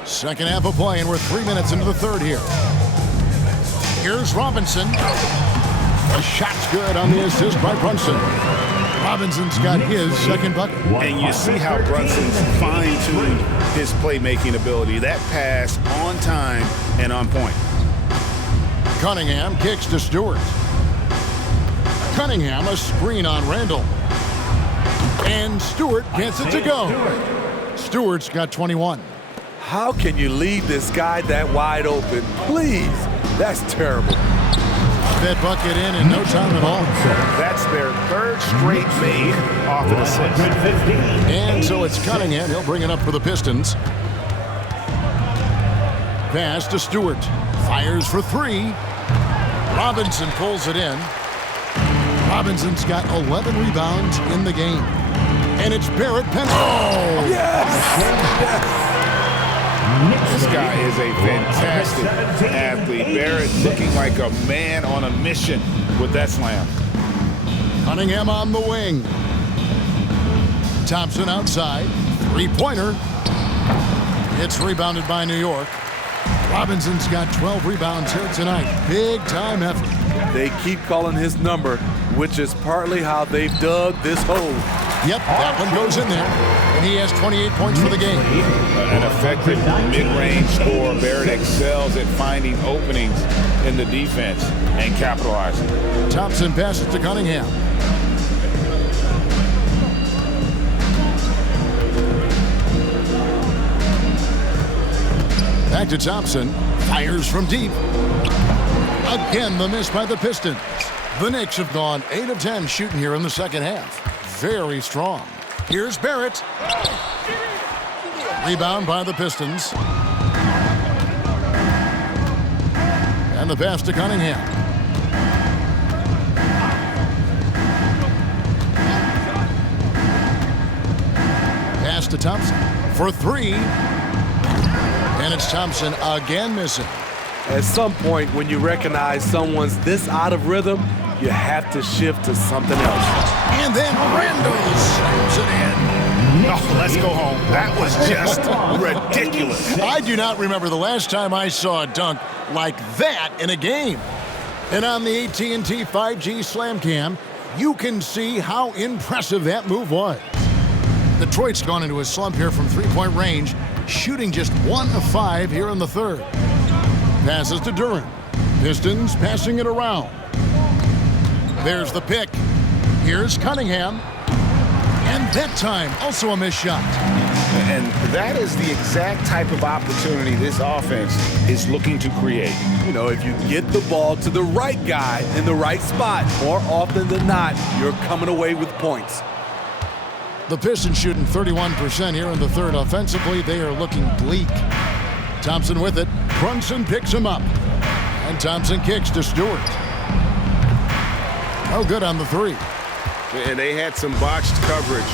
Second half of play, and we're 3 minutes into the third here. Here's Robinson. A shot's good on the assist by Brunson. Robinson's got his second bucket. And you see how Brunson's fine-tuned his playmaking ability. That pass on time and on point. Cunningham kicks to Stewart. Cunningham, a screen on Randall. And Stewart gets it to go. Stewart's got 21. How can you leave this guy that wide open? Please. That's terrible. That bucket in no time at all. That's their 3rd straight made off an assist. And so it's Cunningham. He'll bring it up for the Pistons. Pass to Stewart. Fires for 3. Robinson pulls it in. Robinson's got 11 rebounds in the game. And it's Barrett Penn. Oh! Yes! This guy is a fantastic athlete. Barrett looking like a man on a mission with that slam. Cunningham on the wing. Thompson outside. 3-pointer. It's rebounded by New York. Robinson's got 12 rebounds here tonight. Big time effort. They keep calling his number, which is partly how they've dug this hole. Yep, that one goes in there. And he has 28 points for the game. An effective mid-range scorer. Barrett excels at finding openings in the defense and capitalizing. Thompson passes to Cunningham. Back to Thompson. Fires from deep. Again, the miss by the Pistons. The Knicks have gone 8 of 10 shooting here in the second half. Very strong. Here's Barrett. Rebound by the Pistons. And the pass to Cunningham. Pass to Thompson for 3. And it's Thompson again missing. At some point, when you recognize someone's this out of rhythm, you have to shift to something else. And then Randall slams it in. Oh, let's go home. That was just ridiculous. I do not remember the last time I saw a dunk like that in a game. And on the AT&T 5G Slam Cam, you can see how impressive that move was. Detroit's gone into a slump here from 3-point range, shooting just 1 of 5 here in the third. Passes to Durant. Pistons passing it around. There's the pick. Here's Cunningham. And that time, also a missed shot. And that is the exact type of opportunity this offense is looking to create. You know, if you get the ball to the right guy in the right spot, more often than not, you're coming away with points. The Pistons shooting 31% here in the third. Offensively, they are looking bleak. Thompson with it. Brunson picks him up. And Thompson kicks to Stewart. Oh, good on the 3. And they had some botched coverage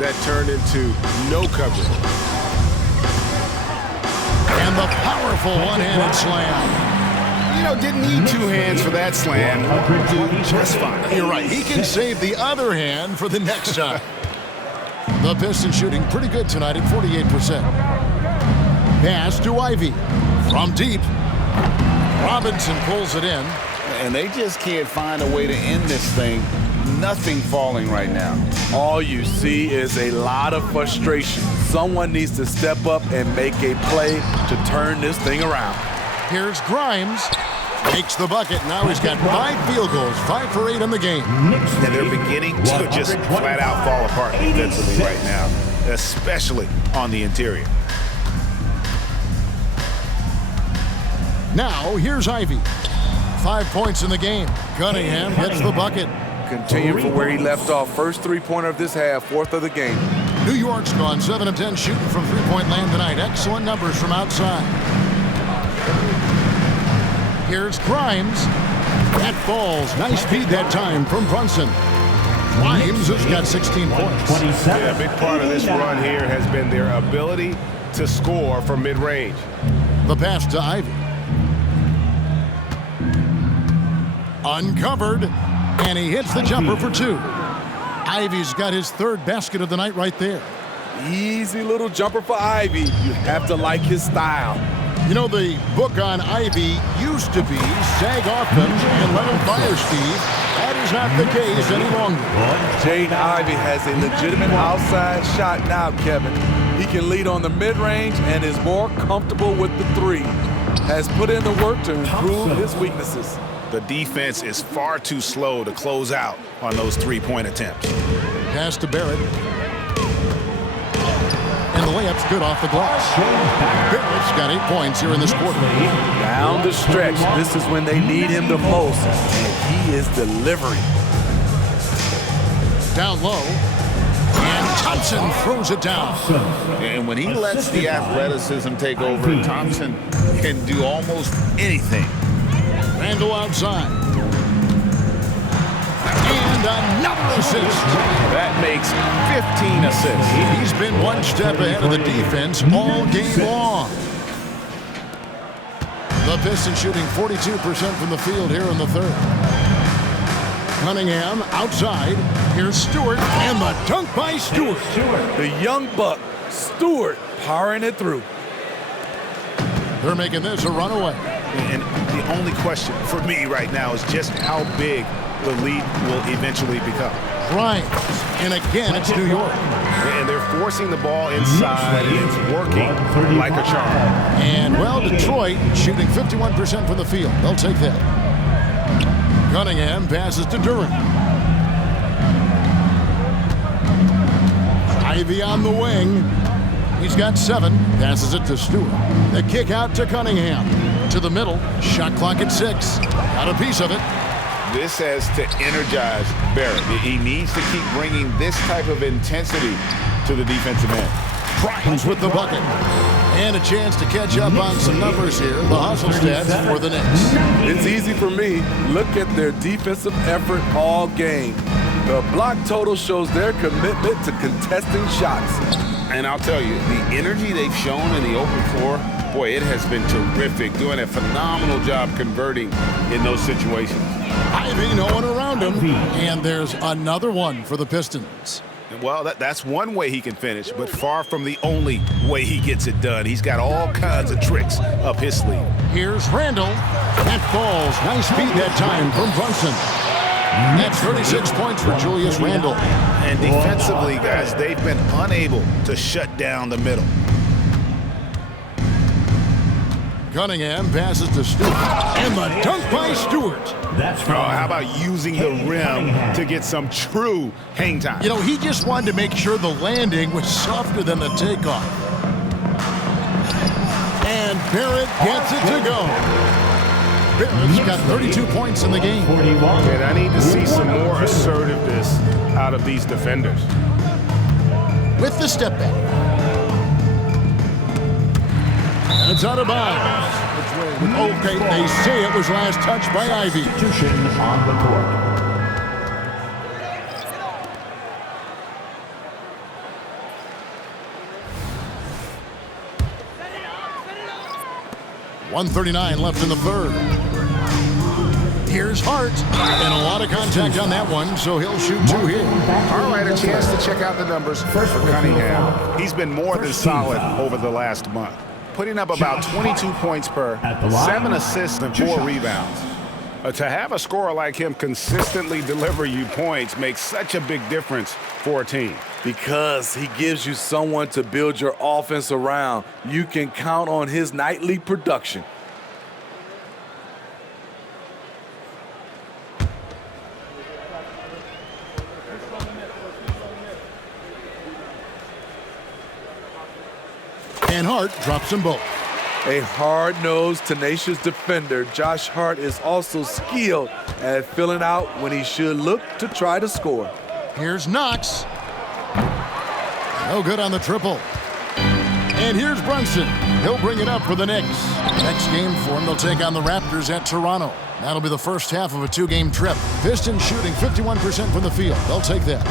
that turned into no coverage. And the powerful one-handed slam. You know, didn't need 2 hands for that slam. Just fine. You're right. He can save the other hand for the next time. The Pistons shooting pretty good tonight at 48%. Pass to Ivy. From deep. Robinson pulls it in. And they just can't find a way to end this thing. Nothing falling right now. All you see is a lot of frustration. Someone needs to step up and make a play to turn this thing around. Here's Grimes. Makes the bucket. Now he's got 5 field goals, 5 for 8 in the game. And they're beginning to just flat out fall apart defensively right now, especially on the interior. Now here's Ivy. 5 points in the game. Cunningham gets the bucket. Continue from where he left off. First 3-pointer of this half, 4th of the game. New York's gone 7 of 10 shooting from 3-point land tonight. Excellent numbers from outside. Here's Grimes. That falls. Nice feed that time from Brunson. Williams has got 16 points. Yeah, a big part of this run here has been their ability to score from mid-range. The pass to Ivy. Uncovered, and he hits the jumper for two. Ivy's got his third basket of the night right there. Easy little jumper for Ivy. You have to like his style. You know, the book on Ivy used to be sag off them and let him fire, Steve. That is not the case any longer. Jaden Ivey has a legitimate outside shot now, Kevin. He can lead on the mid-range and is more comfortable with the three. Has put in the work to improve his weaknesses. The defense is far too slow to close out on those three-point attempts. Pass to Barrett. And the layup's good off the glass. Barrett's got 8 points here in this quarter. Down the stretch, this is when they need him the most, and he is delivering. Down low. And Thompson throws it down. And when he lets the athleticism take over, Thompson can do almost anything. Randall outside. And another assist. That makes 15 assists. He's been one step ahead of the defense all game long. The Pistons shooting 42% from the field here in the third. Cunningham outside. Here's Stewart, and the dunk by Stewart. The young buck, Stewart, powering it through. They're making this a runaway. And the only question for me right now is just how big the lead will eventually become. Right. And again, it's New York. And they're forcing the ball inside, and it's working like a charm. And, well, Detroit shooting 51% from the field. They'll take that. Cunningham passes to Durant. Ivy on the wing. He's got 7. Passes it to Stewart. The kick out to Cunningham. To the middle. Shot clock at 6. Got a piece of it. This has to energize Barrett. He needs to keep bringing this type of intensity to the defensive end. Primes with the bucket. And a chance to catch up on some numbers here. The hustle stats for the Knicks. It's easy for me. Look at their defensive effort all game. The block total shows their commitment to contesting shots. And I'll tell you, the energy they've shown in the open floor, boy, it has been terrific. Doing a phenomenal job converting in those situations. Ivy, no one around him. And there's another one for the Pistons. Well, that's one way he can finish, but far from the only way he gets it done. He's got all kinds of tricks up his sleeve. Here's Randall. That falls. Nice feed that time from Brunson. That's 36 points for Julius Randle. And defensively, guys, they've been unable to shut down the middle. Cunningham passes to Stewart. And the dunk by Stewart. How about using the rim to get some true hang time? You know, he just wanted to make sure the landing was softer than the takeoff. And Barrett gets it to go. Barrett's got 32 points in the game. And I need to see some more assertiveness out of these defenders. With the step back. And it's out of bounds. Okay, they say it was last touched by Ivy. On the court. 1:39 left in the third. Here's Hart, and a lot of contact on that one, so he'll shoot 2 here. All right, a chance to check out the numbers for Cunningham. He's been more than solid over the last month, putting up about 22 points per, 7 assists and 4 rebounds. To have a scorer like him consistently deliver you points makes such a big difference for a team. Because he gives you someone to build your offense around. You can count on his nightly production. And Hart drops them both. A hard-nosed, tenacious defender, Josh Hart is also skilled at filling out when he should look to try to score. Here's Knox. No good on the triple. And here's Brunson. He'll bring it up for the Knicks. Next game for him, they'll take on the Raptors at Toronto. That'll be the first half of a 2-game trip. Pistons shooting 51% from the field. They'll take that.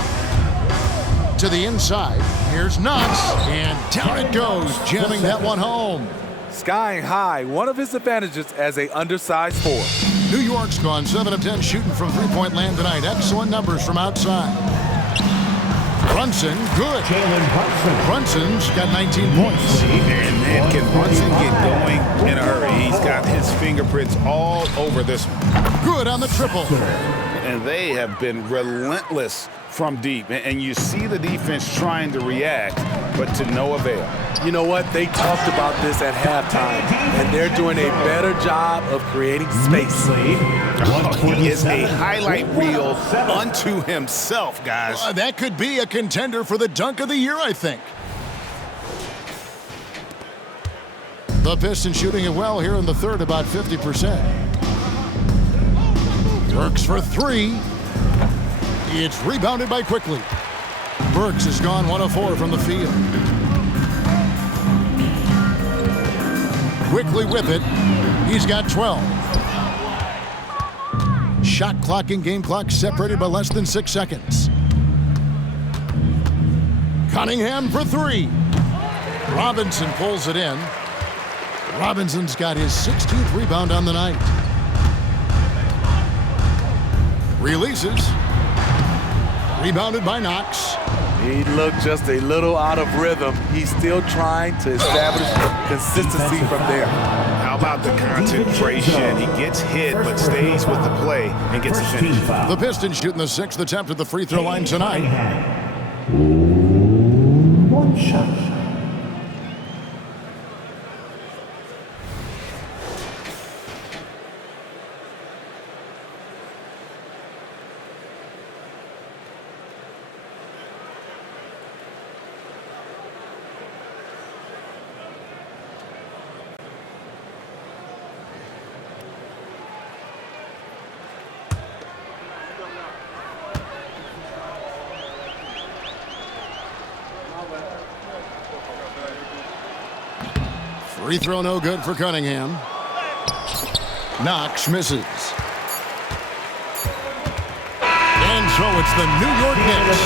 To the inside, here's Knox, and down it goes, jamming that one home. Skying high, one of his advantages as a undersized forward. New York's gone 7 of 10 shooting from three-point land tonight. Excellent numbers from outside. Brunson, good. Jalen Brunson's got 19 points. And man, can Brunson get going in a hurry? He's got his fingerprints all over this one. Good on the triple. And they have been relentless from deep. And you see the defense trying to react, but to no avail. You know what? They talked about this at halftime, and they're doing a better job of creating space. He is a highlight reel unto himself, guys. That could be a contender for the dunk of the year, I think. The Pistons shooting it well here in the third, about 50%. Burks for 3. It's rebounded by Quickly. Burks has gone 1 of 4 from the field. Quickly with it. He's got 12. Shot clock and game clock separated by less than 6 seconds. Cunningham for 3. Robinson pulls it in. Robinson's got his 16th rebound on the night. Releases. Rebounded by Knox. He looked just a little out of rhythm. He's still trying to establish consistency from there. How about the concentration? He gets hit but stays with the play and gets the finish. The Pistons shooting the 6th attempt at the free throw line tonight. One shot. Free throw no good for Cunningham. Knox misses. And so it's the New York Knicks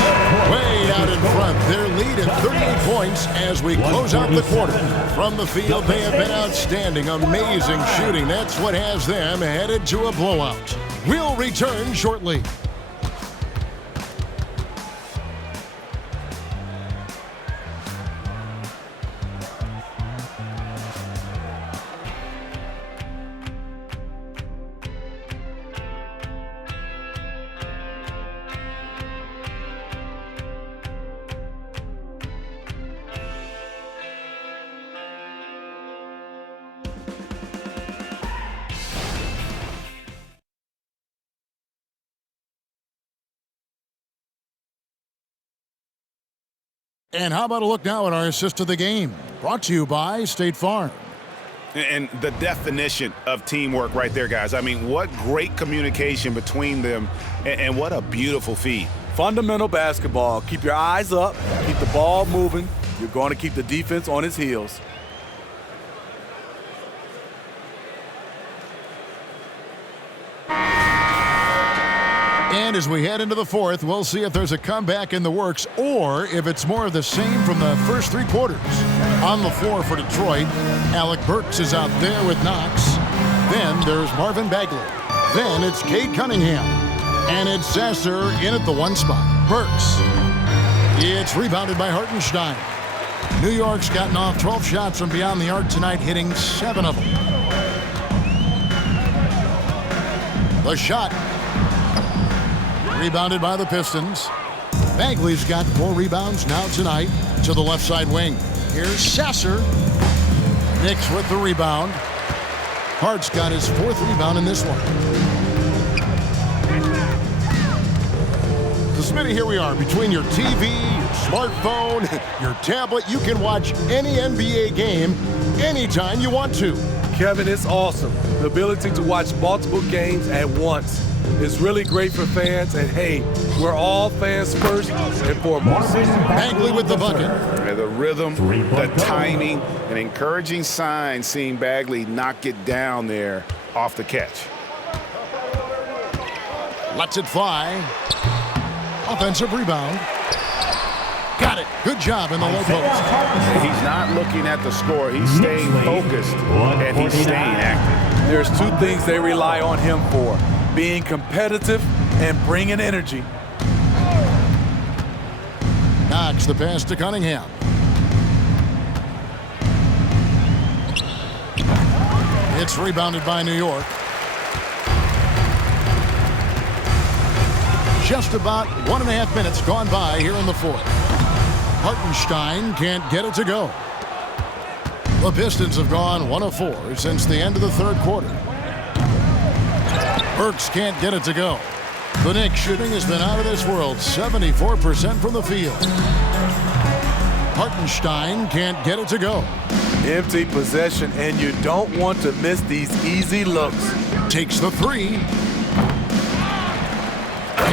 way out in front. Their lead at 38 points as we close out the quarter. From the field, they have been outstanding. Amazing shooting. That's what has them headed to a blowout. We'll return shortly. And how about a look now at our assist of the game? Brought to you by State Farm. And the definition of teamwork right there, guys. I mean, what great communication between them, and what a beautiful feed. Fundamental basketball. Keep your eyes up. Keep the ball moving. You're going to keep the defense on its heels. And as we head into the fourth, we'll see if there's a comeback in the works or if it's more of the same from the first 3 quarters. On the floor for Detroit, Alec Burks is out there with Knox. Then there's Marvin Bagley. Then it's Cade Cunningham. And it's Sasser in at the 1 spot. Burks. It's rebounded by Hartenstein. New York's gotten off 12 shots from beyond the arc tonight, hitting 7 of them. The shot. Rebounded by the Pistons. Bagley's got 4 rebounds now tonight to the left side wing. Here's Sasser. Knicks with the rebound. Hart's got his 4th rebound in this one. So Smitty, here we are. Between your TV, your smartphone, your tablet, you can watch any NBA game anytime you want to. Kevin, it's awesome. The ability to watch multiple games at once is really great for fans, and hey, we're all fans first and foremost. Bagley with the bucket. And the rhythm, the timing, an encouraging sign seeing Bagley knock it down there off the catch. Lets it fly. Offensive rebound. Got it. Good job in the low post. He's not looking at the score. He's staying focused, and he's staying active. There's two things they rely on him for: being competitive and bringing energy. Knox the pass to Cunningham. It's rebounded by New York. Just about 1.5 minutes gone by here in the fourth. Hartenstein can't get it to go. The Pistons have gone 1 of 4 since the end of the third quarter. Burks can't get it to go. The Knicks shooting has been out of this world, 74% from the field. Hartenstein can't get it to go. Empty possession, and you don't want to miss these easy looks. Takes the three.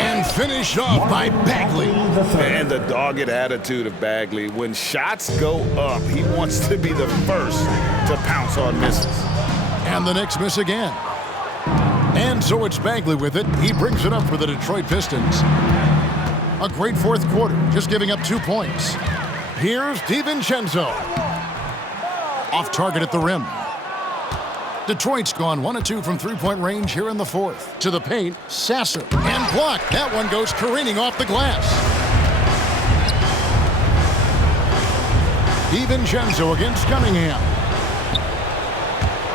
And finished off by Bagley. And the dogged attitude of Bagley. When shots go up, he wants to be the first to pounce on misses. And the Knicks miss again. And so it's Bagley with it. He brings it up for the Detroit Pistons. A great fourth quarter, just giving up 2 points. Here's DiVincenzo. Off target at the rim. Detroit's gone 1 of 2 from three-point range here in the fourth. To the paint, Sasser. And blocked. That one goes careening off the glass. DiVincenzo against Cunningham.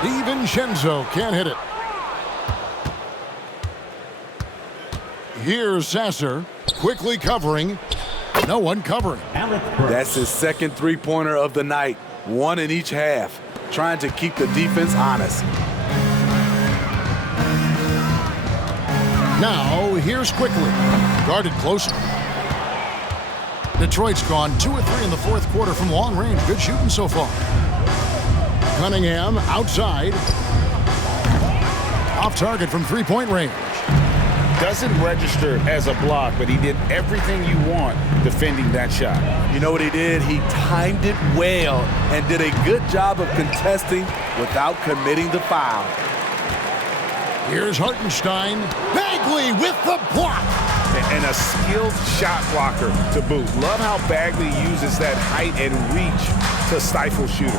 DiVincenzo can't hit it. Here's Sasser, quickly covering. No one covering. That's his second three-pointer of the night. 1 in each half. Trying to keep the defense honest. Now, here's quickly. Guarded closer. Detroit's gone 2 of 3 in the fourth quarter from long range. Good shooting so far. Cunningham outside. Off target from three-point range. Doesn't register as a block, but he did everything you want defending that shot. You know what he did? He timed it well and did a good job of contesting without committing the foul. Here's Hartenstein. Bagley with the block. And a skilled shot blocker to boot. Love how Bagley uses that height and reach to stifle shooter.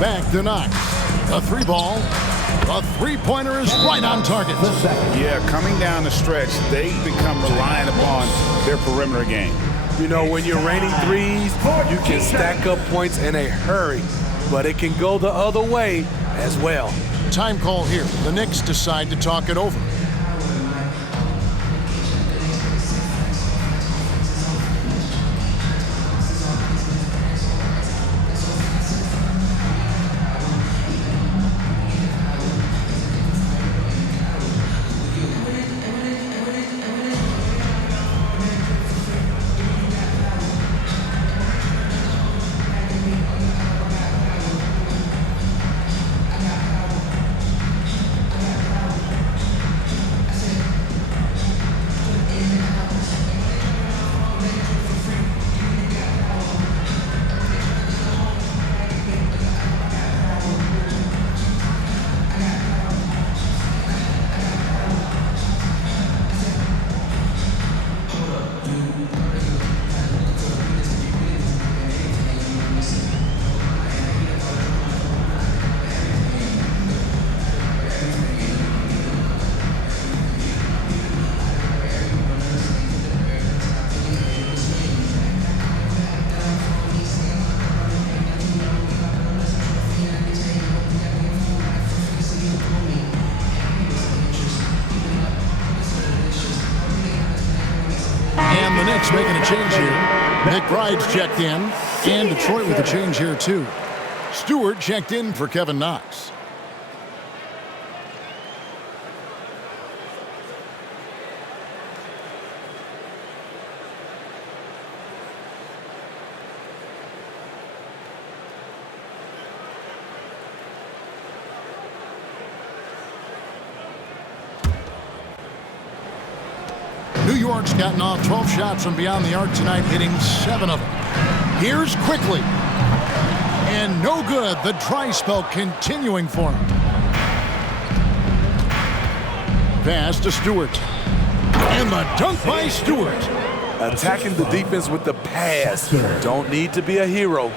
Back to Knox. A three ball. The three-pointer is right on target. Yeah, coming down the stretch, they become reliant upon their perimeter game. You know, when you're raining threes, you can stack up points in a hurry, but it can go the other way as well. Time call here. The Knicks decide to talk it over. And the Knicks making a change here. McBride's checked in, and Detroit with a change here too. Stewart checked in for Kevin Knox. York's gotten off 12 shots from beyond the arc tonight, hitting 7 of them. Here's quickly. And no good. The dry spell continuing for him. Pass to Stewart. And the dunk by Stewart. Attacking the defense with the pass. Don't need to be a hero.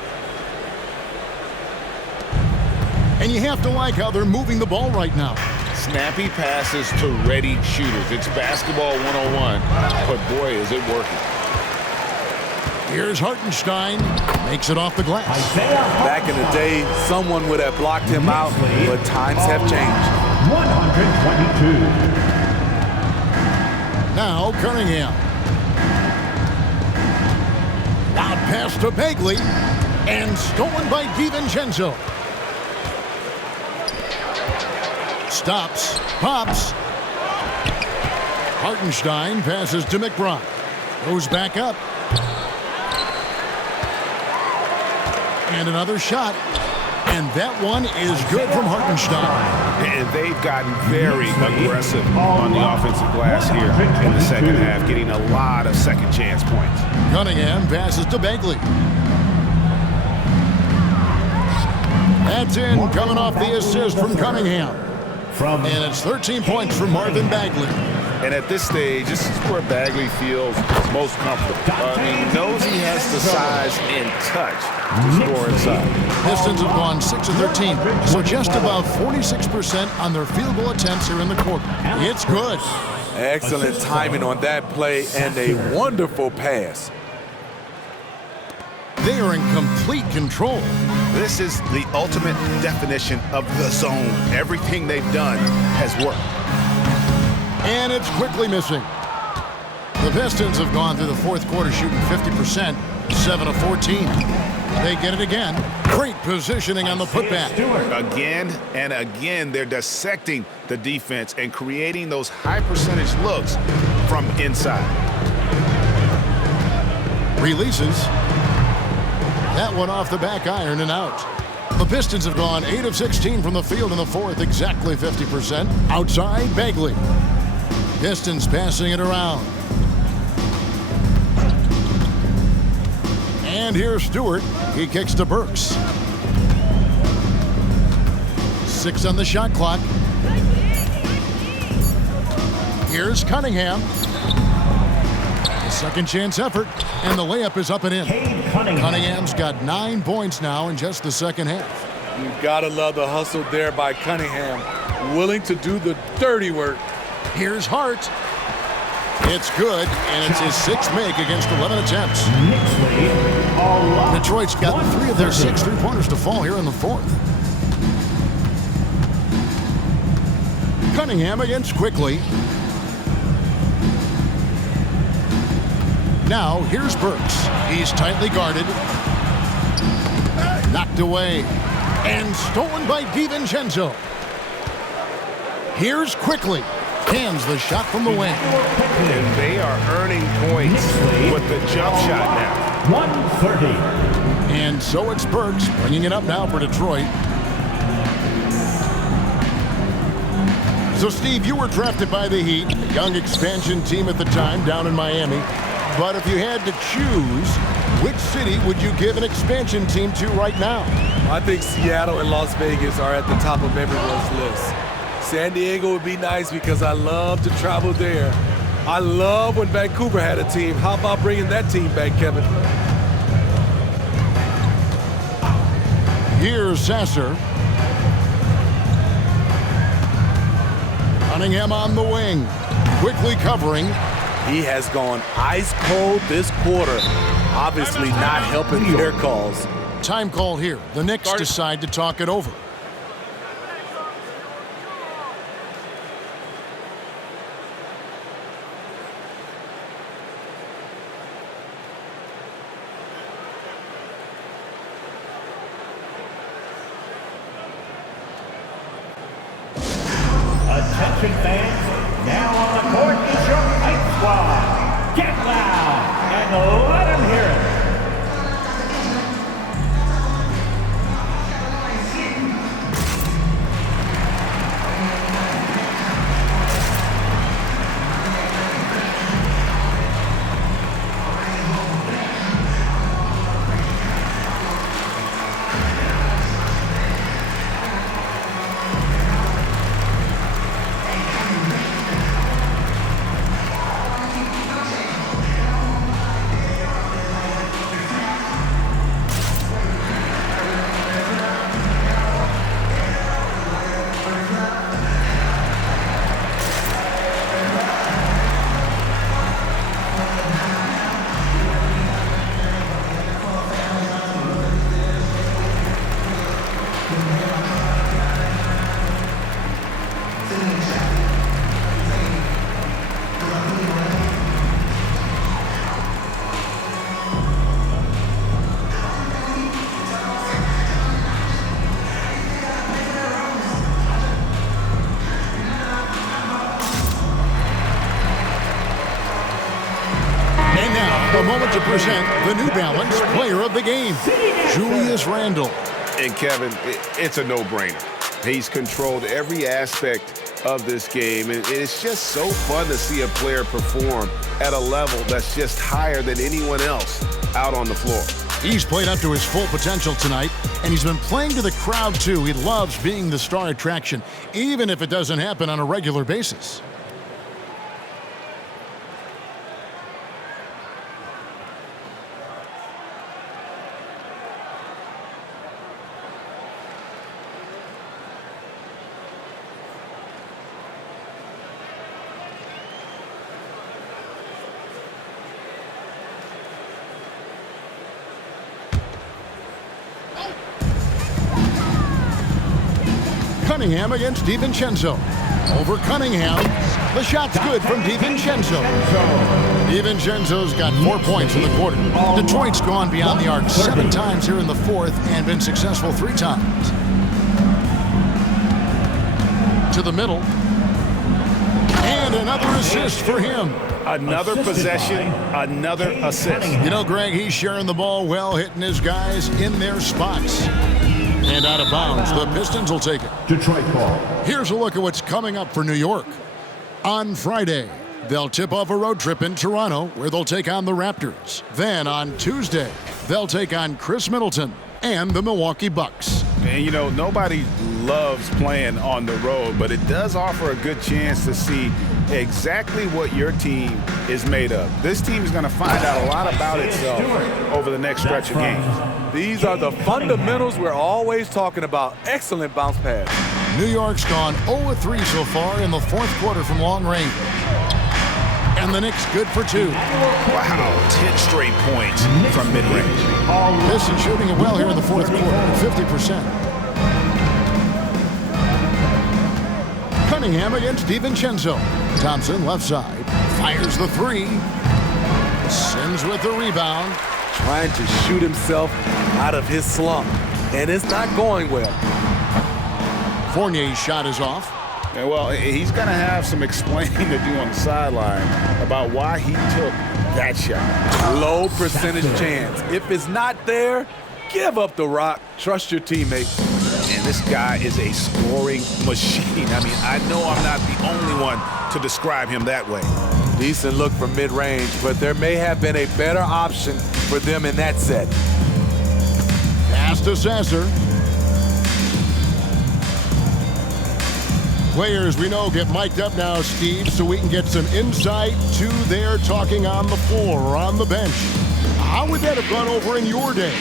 And you have to like how they're moving the ball right now. Snappy passes to ready shooters. It's basketball 101, but boy, is it working. Here's Hartenstein. Makes it off the glass. Back in the day, someone would have blocked him out, but times have changed. 122. Now Cunningham. Out pass to Bagley. And stolen by DiVincenzo. Stops. Pops. Hartenstein passes to McBride. Goes back up. And another shot. And that one is good from Hartenstein. And they've gotten very aggressive on the offensive glass here in the second half, getting a lot of second chance points. Cunningham passes to Bagley. That's in, coming off the assist from Cunningham. And it's 13 points from Marvin Bagley. And at this stage, this is where Bagley feels most comfortable. He knows he has the size and touch to score inside. Pistons have gone 6 of 13, so just above 46% on their field goal attempts here in the quarter. It's good. Excellent timing on that play and a wonderful pass. They are in complete control. This is the ultimate definition of the zone. Everything they've done has worked. And it's quickly missing. The Pistons have gone through the fourth quarter shooting 50%, 7 of 14. They get it again. Great positioning on the putback. Again and again, they're dissecting the defense and creating those high percentage looks from inside. Releases. That one off the back iron and out. The Pistons have gone 8 of 16 from the field in the fourth, exactly 50%. Outside, Bagley. Pistons passing it around. And here's Stewart. He kicks to Burks. 6 on the shot clock. Here's Cunningham. Second chance effort, and the layup is up and in. Cade Cunningham. Cunningham's got 9 points now in just the second half. You've got to love the hustle there by Cunningham. Willing to do the dirty work. Here's Hart. It's good, and it's his 6th make against 11 attempts. Detroit's got 3 of their 6 3-pointers to fall here in the fourth. Cunningham against quickly. Now, here's Burks. He's tightly guarded. Knocked away. And stolen by DiVincenzo. Here's quickly. Cans the shot from the wing. And they are earning points with the jump shot now. 130. And so it's Burks bringing it up now for Detroit. So, Steve, you were drafted by the Heat, a young expansion team at the time down in Miami. But if you had to choose, which city would you give an expansion team to right now? I think Seattle and Las Vegas are at the top of everyone's list. San Diego would be nice because I love to travel there. I love when Vancouver had a team. How about bringing that team back, Kevin? Here's Sasser. Cunningham on the wing. Quickly covering. He has gone ice cold this quarter. Obviously not helping their calls. Time call here. The Knicks decide to talk it over. Attention fans, now on the court is your hype squad. Get loud and let them hear it. A moment to present the New Balance Player of the Game, Julius Randle. And Kevin, it's a no-brainer. He's controlled every aspect of this game, and it's just so fun to see a player perform at a level that's just higher than anyone else out on the floor. He's played up to his full potential tonight, and he's been playing to the crowd too. He loves being the star attraction, even if it doesn't happen on a regular basis. Cunningham against DiVincenzo. Over Cunningham. The shot's good from DiVincenzo. DiVincenzo's got 4 points in the quarter. Detroit's gone beyond the arc 7 times here in the fourth and been successful 3 times. To the middle. And another assist for him. Another possession, another assist. You know, Greg, he's sharing the ball well, hitting his guys in their spots. And out of bounds, the Pistons will take it. Detroit ball. Here's a look at what's coming up for New York. On Friday, they'll tip off a road trip in Toronto where they'll take on the Raptors. Then on Tuesday, they'll take on Chris Middleton and the Milwaukee Bucks. And, you know, nobody loves playing on the road, but it does offer a good chance to see exactly what your team is made of. This team is going to find out a lot about itself over the next stretch of games. These are the fundamentals we're always talking about. Excellent bounce pass. New York's gone 0-3 so far in the fourth quarter from long range. And the Knicks good for 2. Wow, 10 straight points from mid-range. Pistons shooting it well here in the fourth quarter, 50%. Cunningham against DiVincenzo. Thompson, left side, fires the 3. Sims with the rebound. Trying to shoot himself out of his slump, and it's not going well. Fournier's shot is off. And well, he's going to have some explaining to do on the sideline about why he took that shot. Low percentage chance. If it's not there, give up the rock. Trust your teammates. And this guy is a scoring machine. I mean, I know I'm not the only one to describe him that way. Decent look from mid-range, but there may have been a better option for them in that set. Pass to Sasser. Players we know get mic'd up now, Steve, so we can get some insight to their talking on the floor or on the bench. How would that have gone over in your day?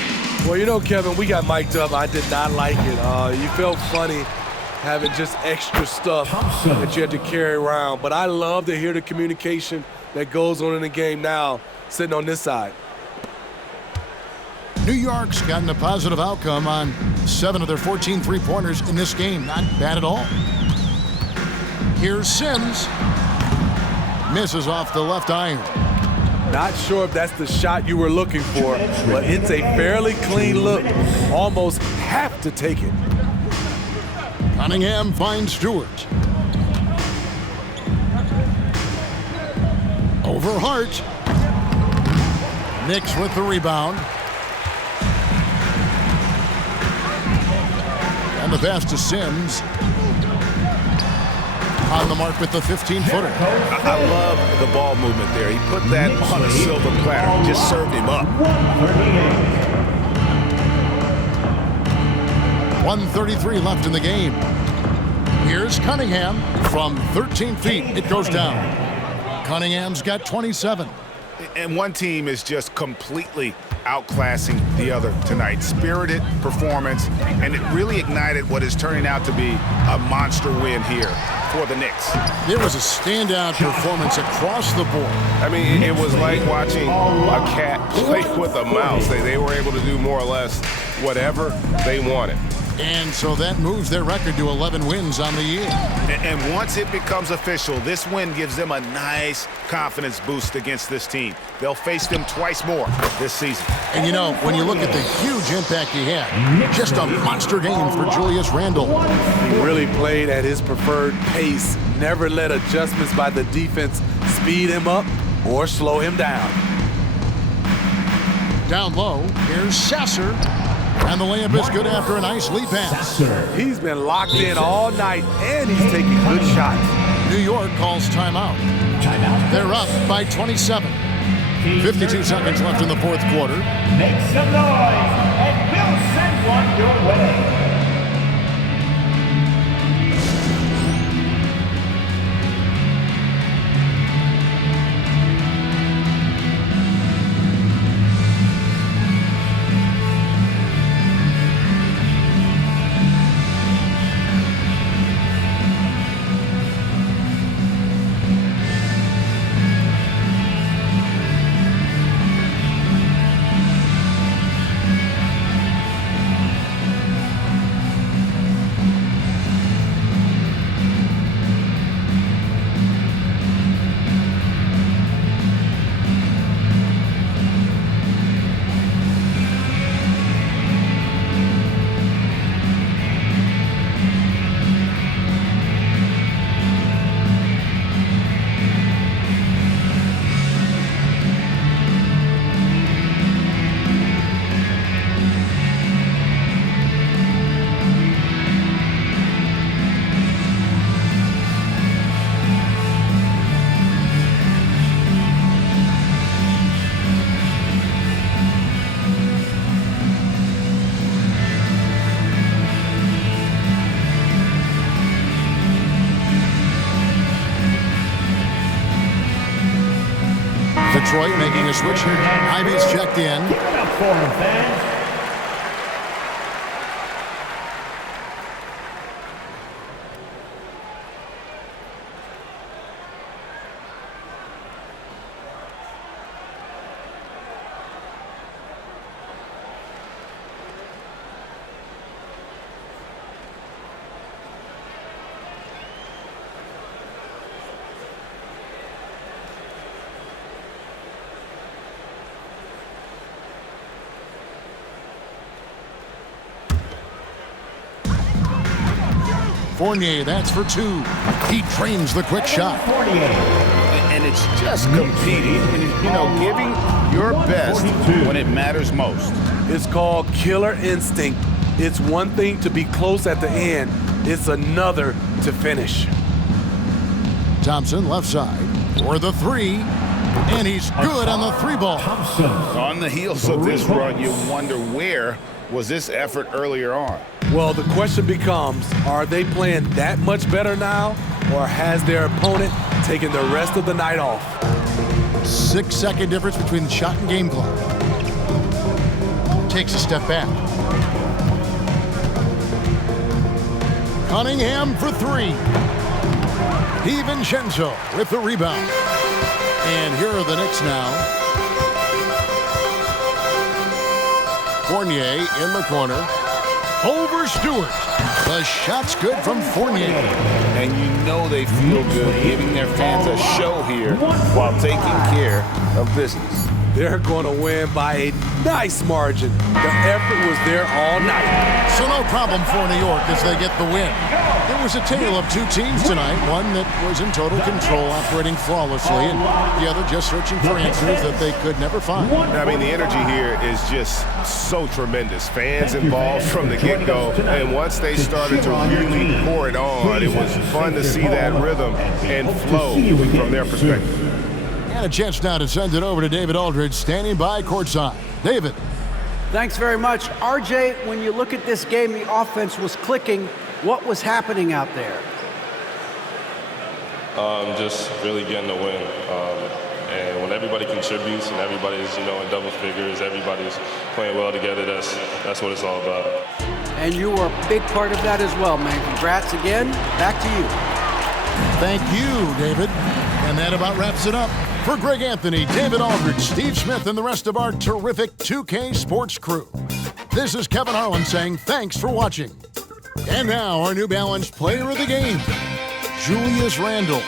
Well, you know, Kevin, we got mic'd up. I did not like it. You felt funny having just extra stuff that you had to carry around. But I love to hear the communication that goes on in the game now, sitting on this side. New York's gotten a positive outcome on 7 of their 14 three-pointers in this game. Not bad at all. Here's Sims. Misses off the left iron. Not sure if that's the shot you were looking for, but it's a fairly clean look. Almost have to take it. Cunningham finds Stewart. Over Hart. Knicks with the rebound. And the pass to Sims. On the mark with the 15-footer. I love the ball movement there. He put that on a silver platter. Just served him up. 1:33 left in the game. Here's Cunningham from 13 feet. It goes down. Cunningham's got 27. And one team is just completely outclassing the other tonight. Spirited performance, and it really ignited what is turning out to be a monster win here for the Knicks. It was a standout performance across the board. I mean, it was like watching a cat play with a mouse. They were able to do more or less whatever they wanted. And so that moves their record to 11 wins on the year. And once it becomes official, this win gives them a nice confidence boost against this team. They'll face them twice more this season. And you know, when you look at the huge impact he had, just a monster game for Julius Randle. He really played at his preferred pace, never let adjustments by the defense speed him up or slow him down. Down low, here's Sasser. And the layup is good after a nice lead pass. He's been locked in all night, and he's taking good shots. New York calls timeout. They're up by 27. 52 seconds left in the fourth quarter. Make some noise, and we'll send one your way. Detroit making a switch here. Ivy's checked in. Give it up for him, fans. Fournier, that's for two. He trains the quick shot. And it's just competing and, you know, giving your best when it matters most. It's called killer instinct. It's one thing to be close at the end. It's another to finish. Thompson left side for the three. And he's good on the three ball. On the heels of this run, you wonder where was this effort earlier on? Well, the question becomes, are they playing that much better now, or has their opponent taken the rest of the night off? 6-second difference between the shot and game clock. Takes a step back. Cunningham for three. DiVincenzo with the rebound. And here are the Knicks now. Fournier in the corner. Over Stewart. The shot's good from Fournier. And you know they feel good giving their fans a show here while taking care of business. They're going to win by a nice margin. The effort was there all night. So no problem for New York as they get the win. It was a tale of two teams tonight, one that was in total control, operating flawlessly, and the other just searching for answers that they could never find. I mean, the energy here is just so tremendous. Fans involved from the get-go, and once they started to really pour it on, it was fun to see that rhythm and flow from their perspective. And a chance now to send it over to David Aldridge, standing by courtside. David. Thanks very much. RJ, when you look at this game, the offense was clicking. What was happening out there? Just really getting the win. And when everybody contributes and everybody's, in double figures, everybody's playing well together, that's what it's all about. And you were a big part of that as well, man. Congrats again. Back to you. Thank you, David. And that about wraps it up. For Greg Anthony, David Aldridge, Steve Smith, and the rest of our terrific 2K Sports crew, This is Kevin Harlan saying thanks for watching. And now our New Balance player of the game, Julius Randle.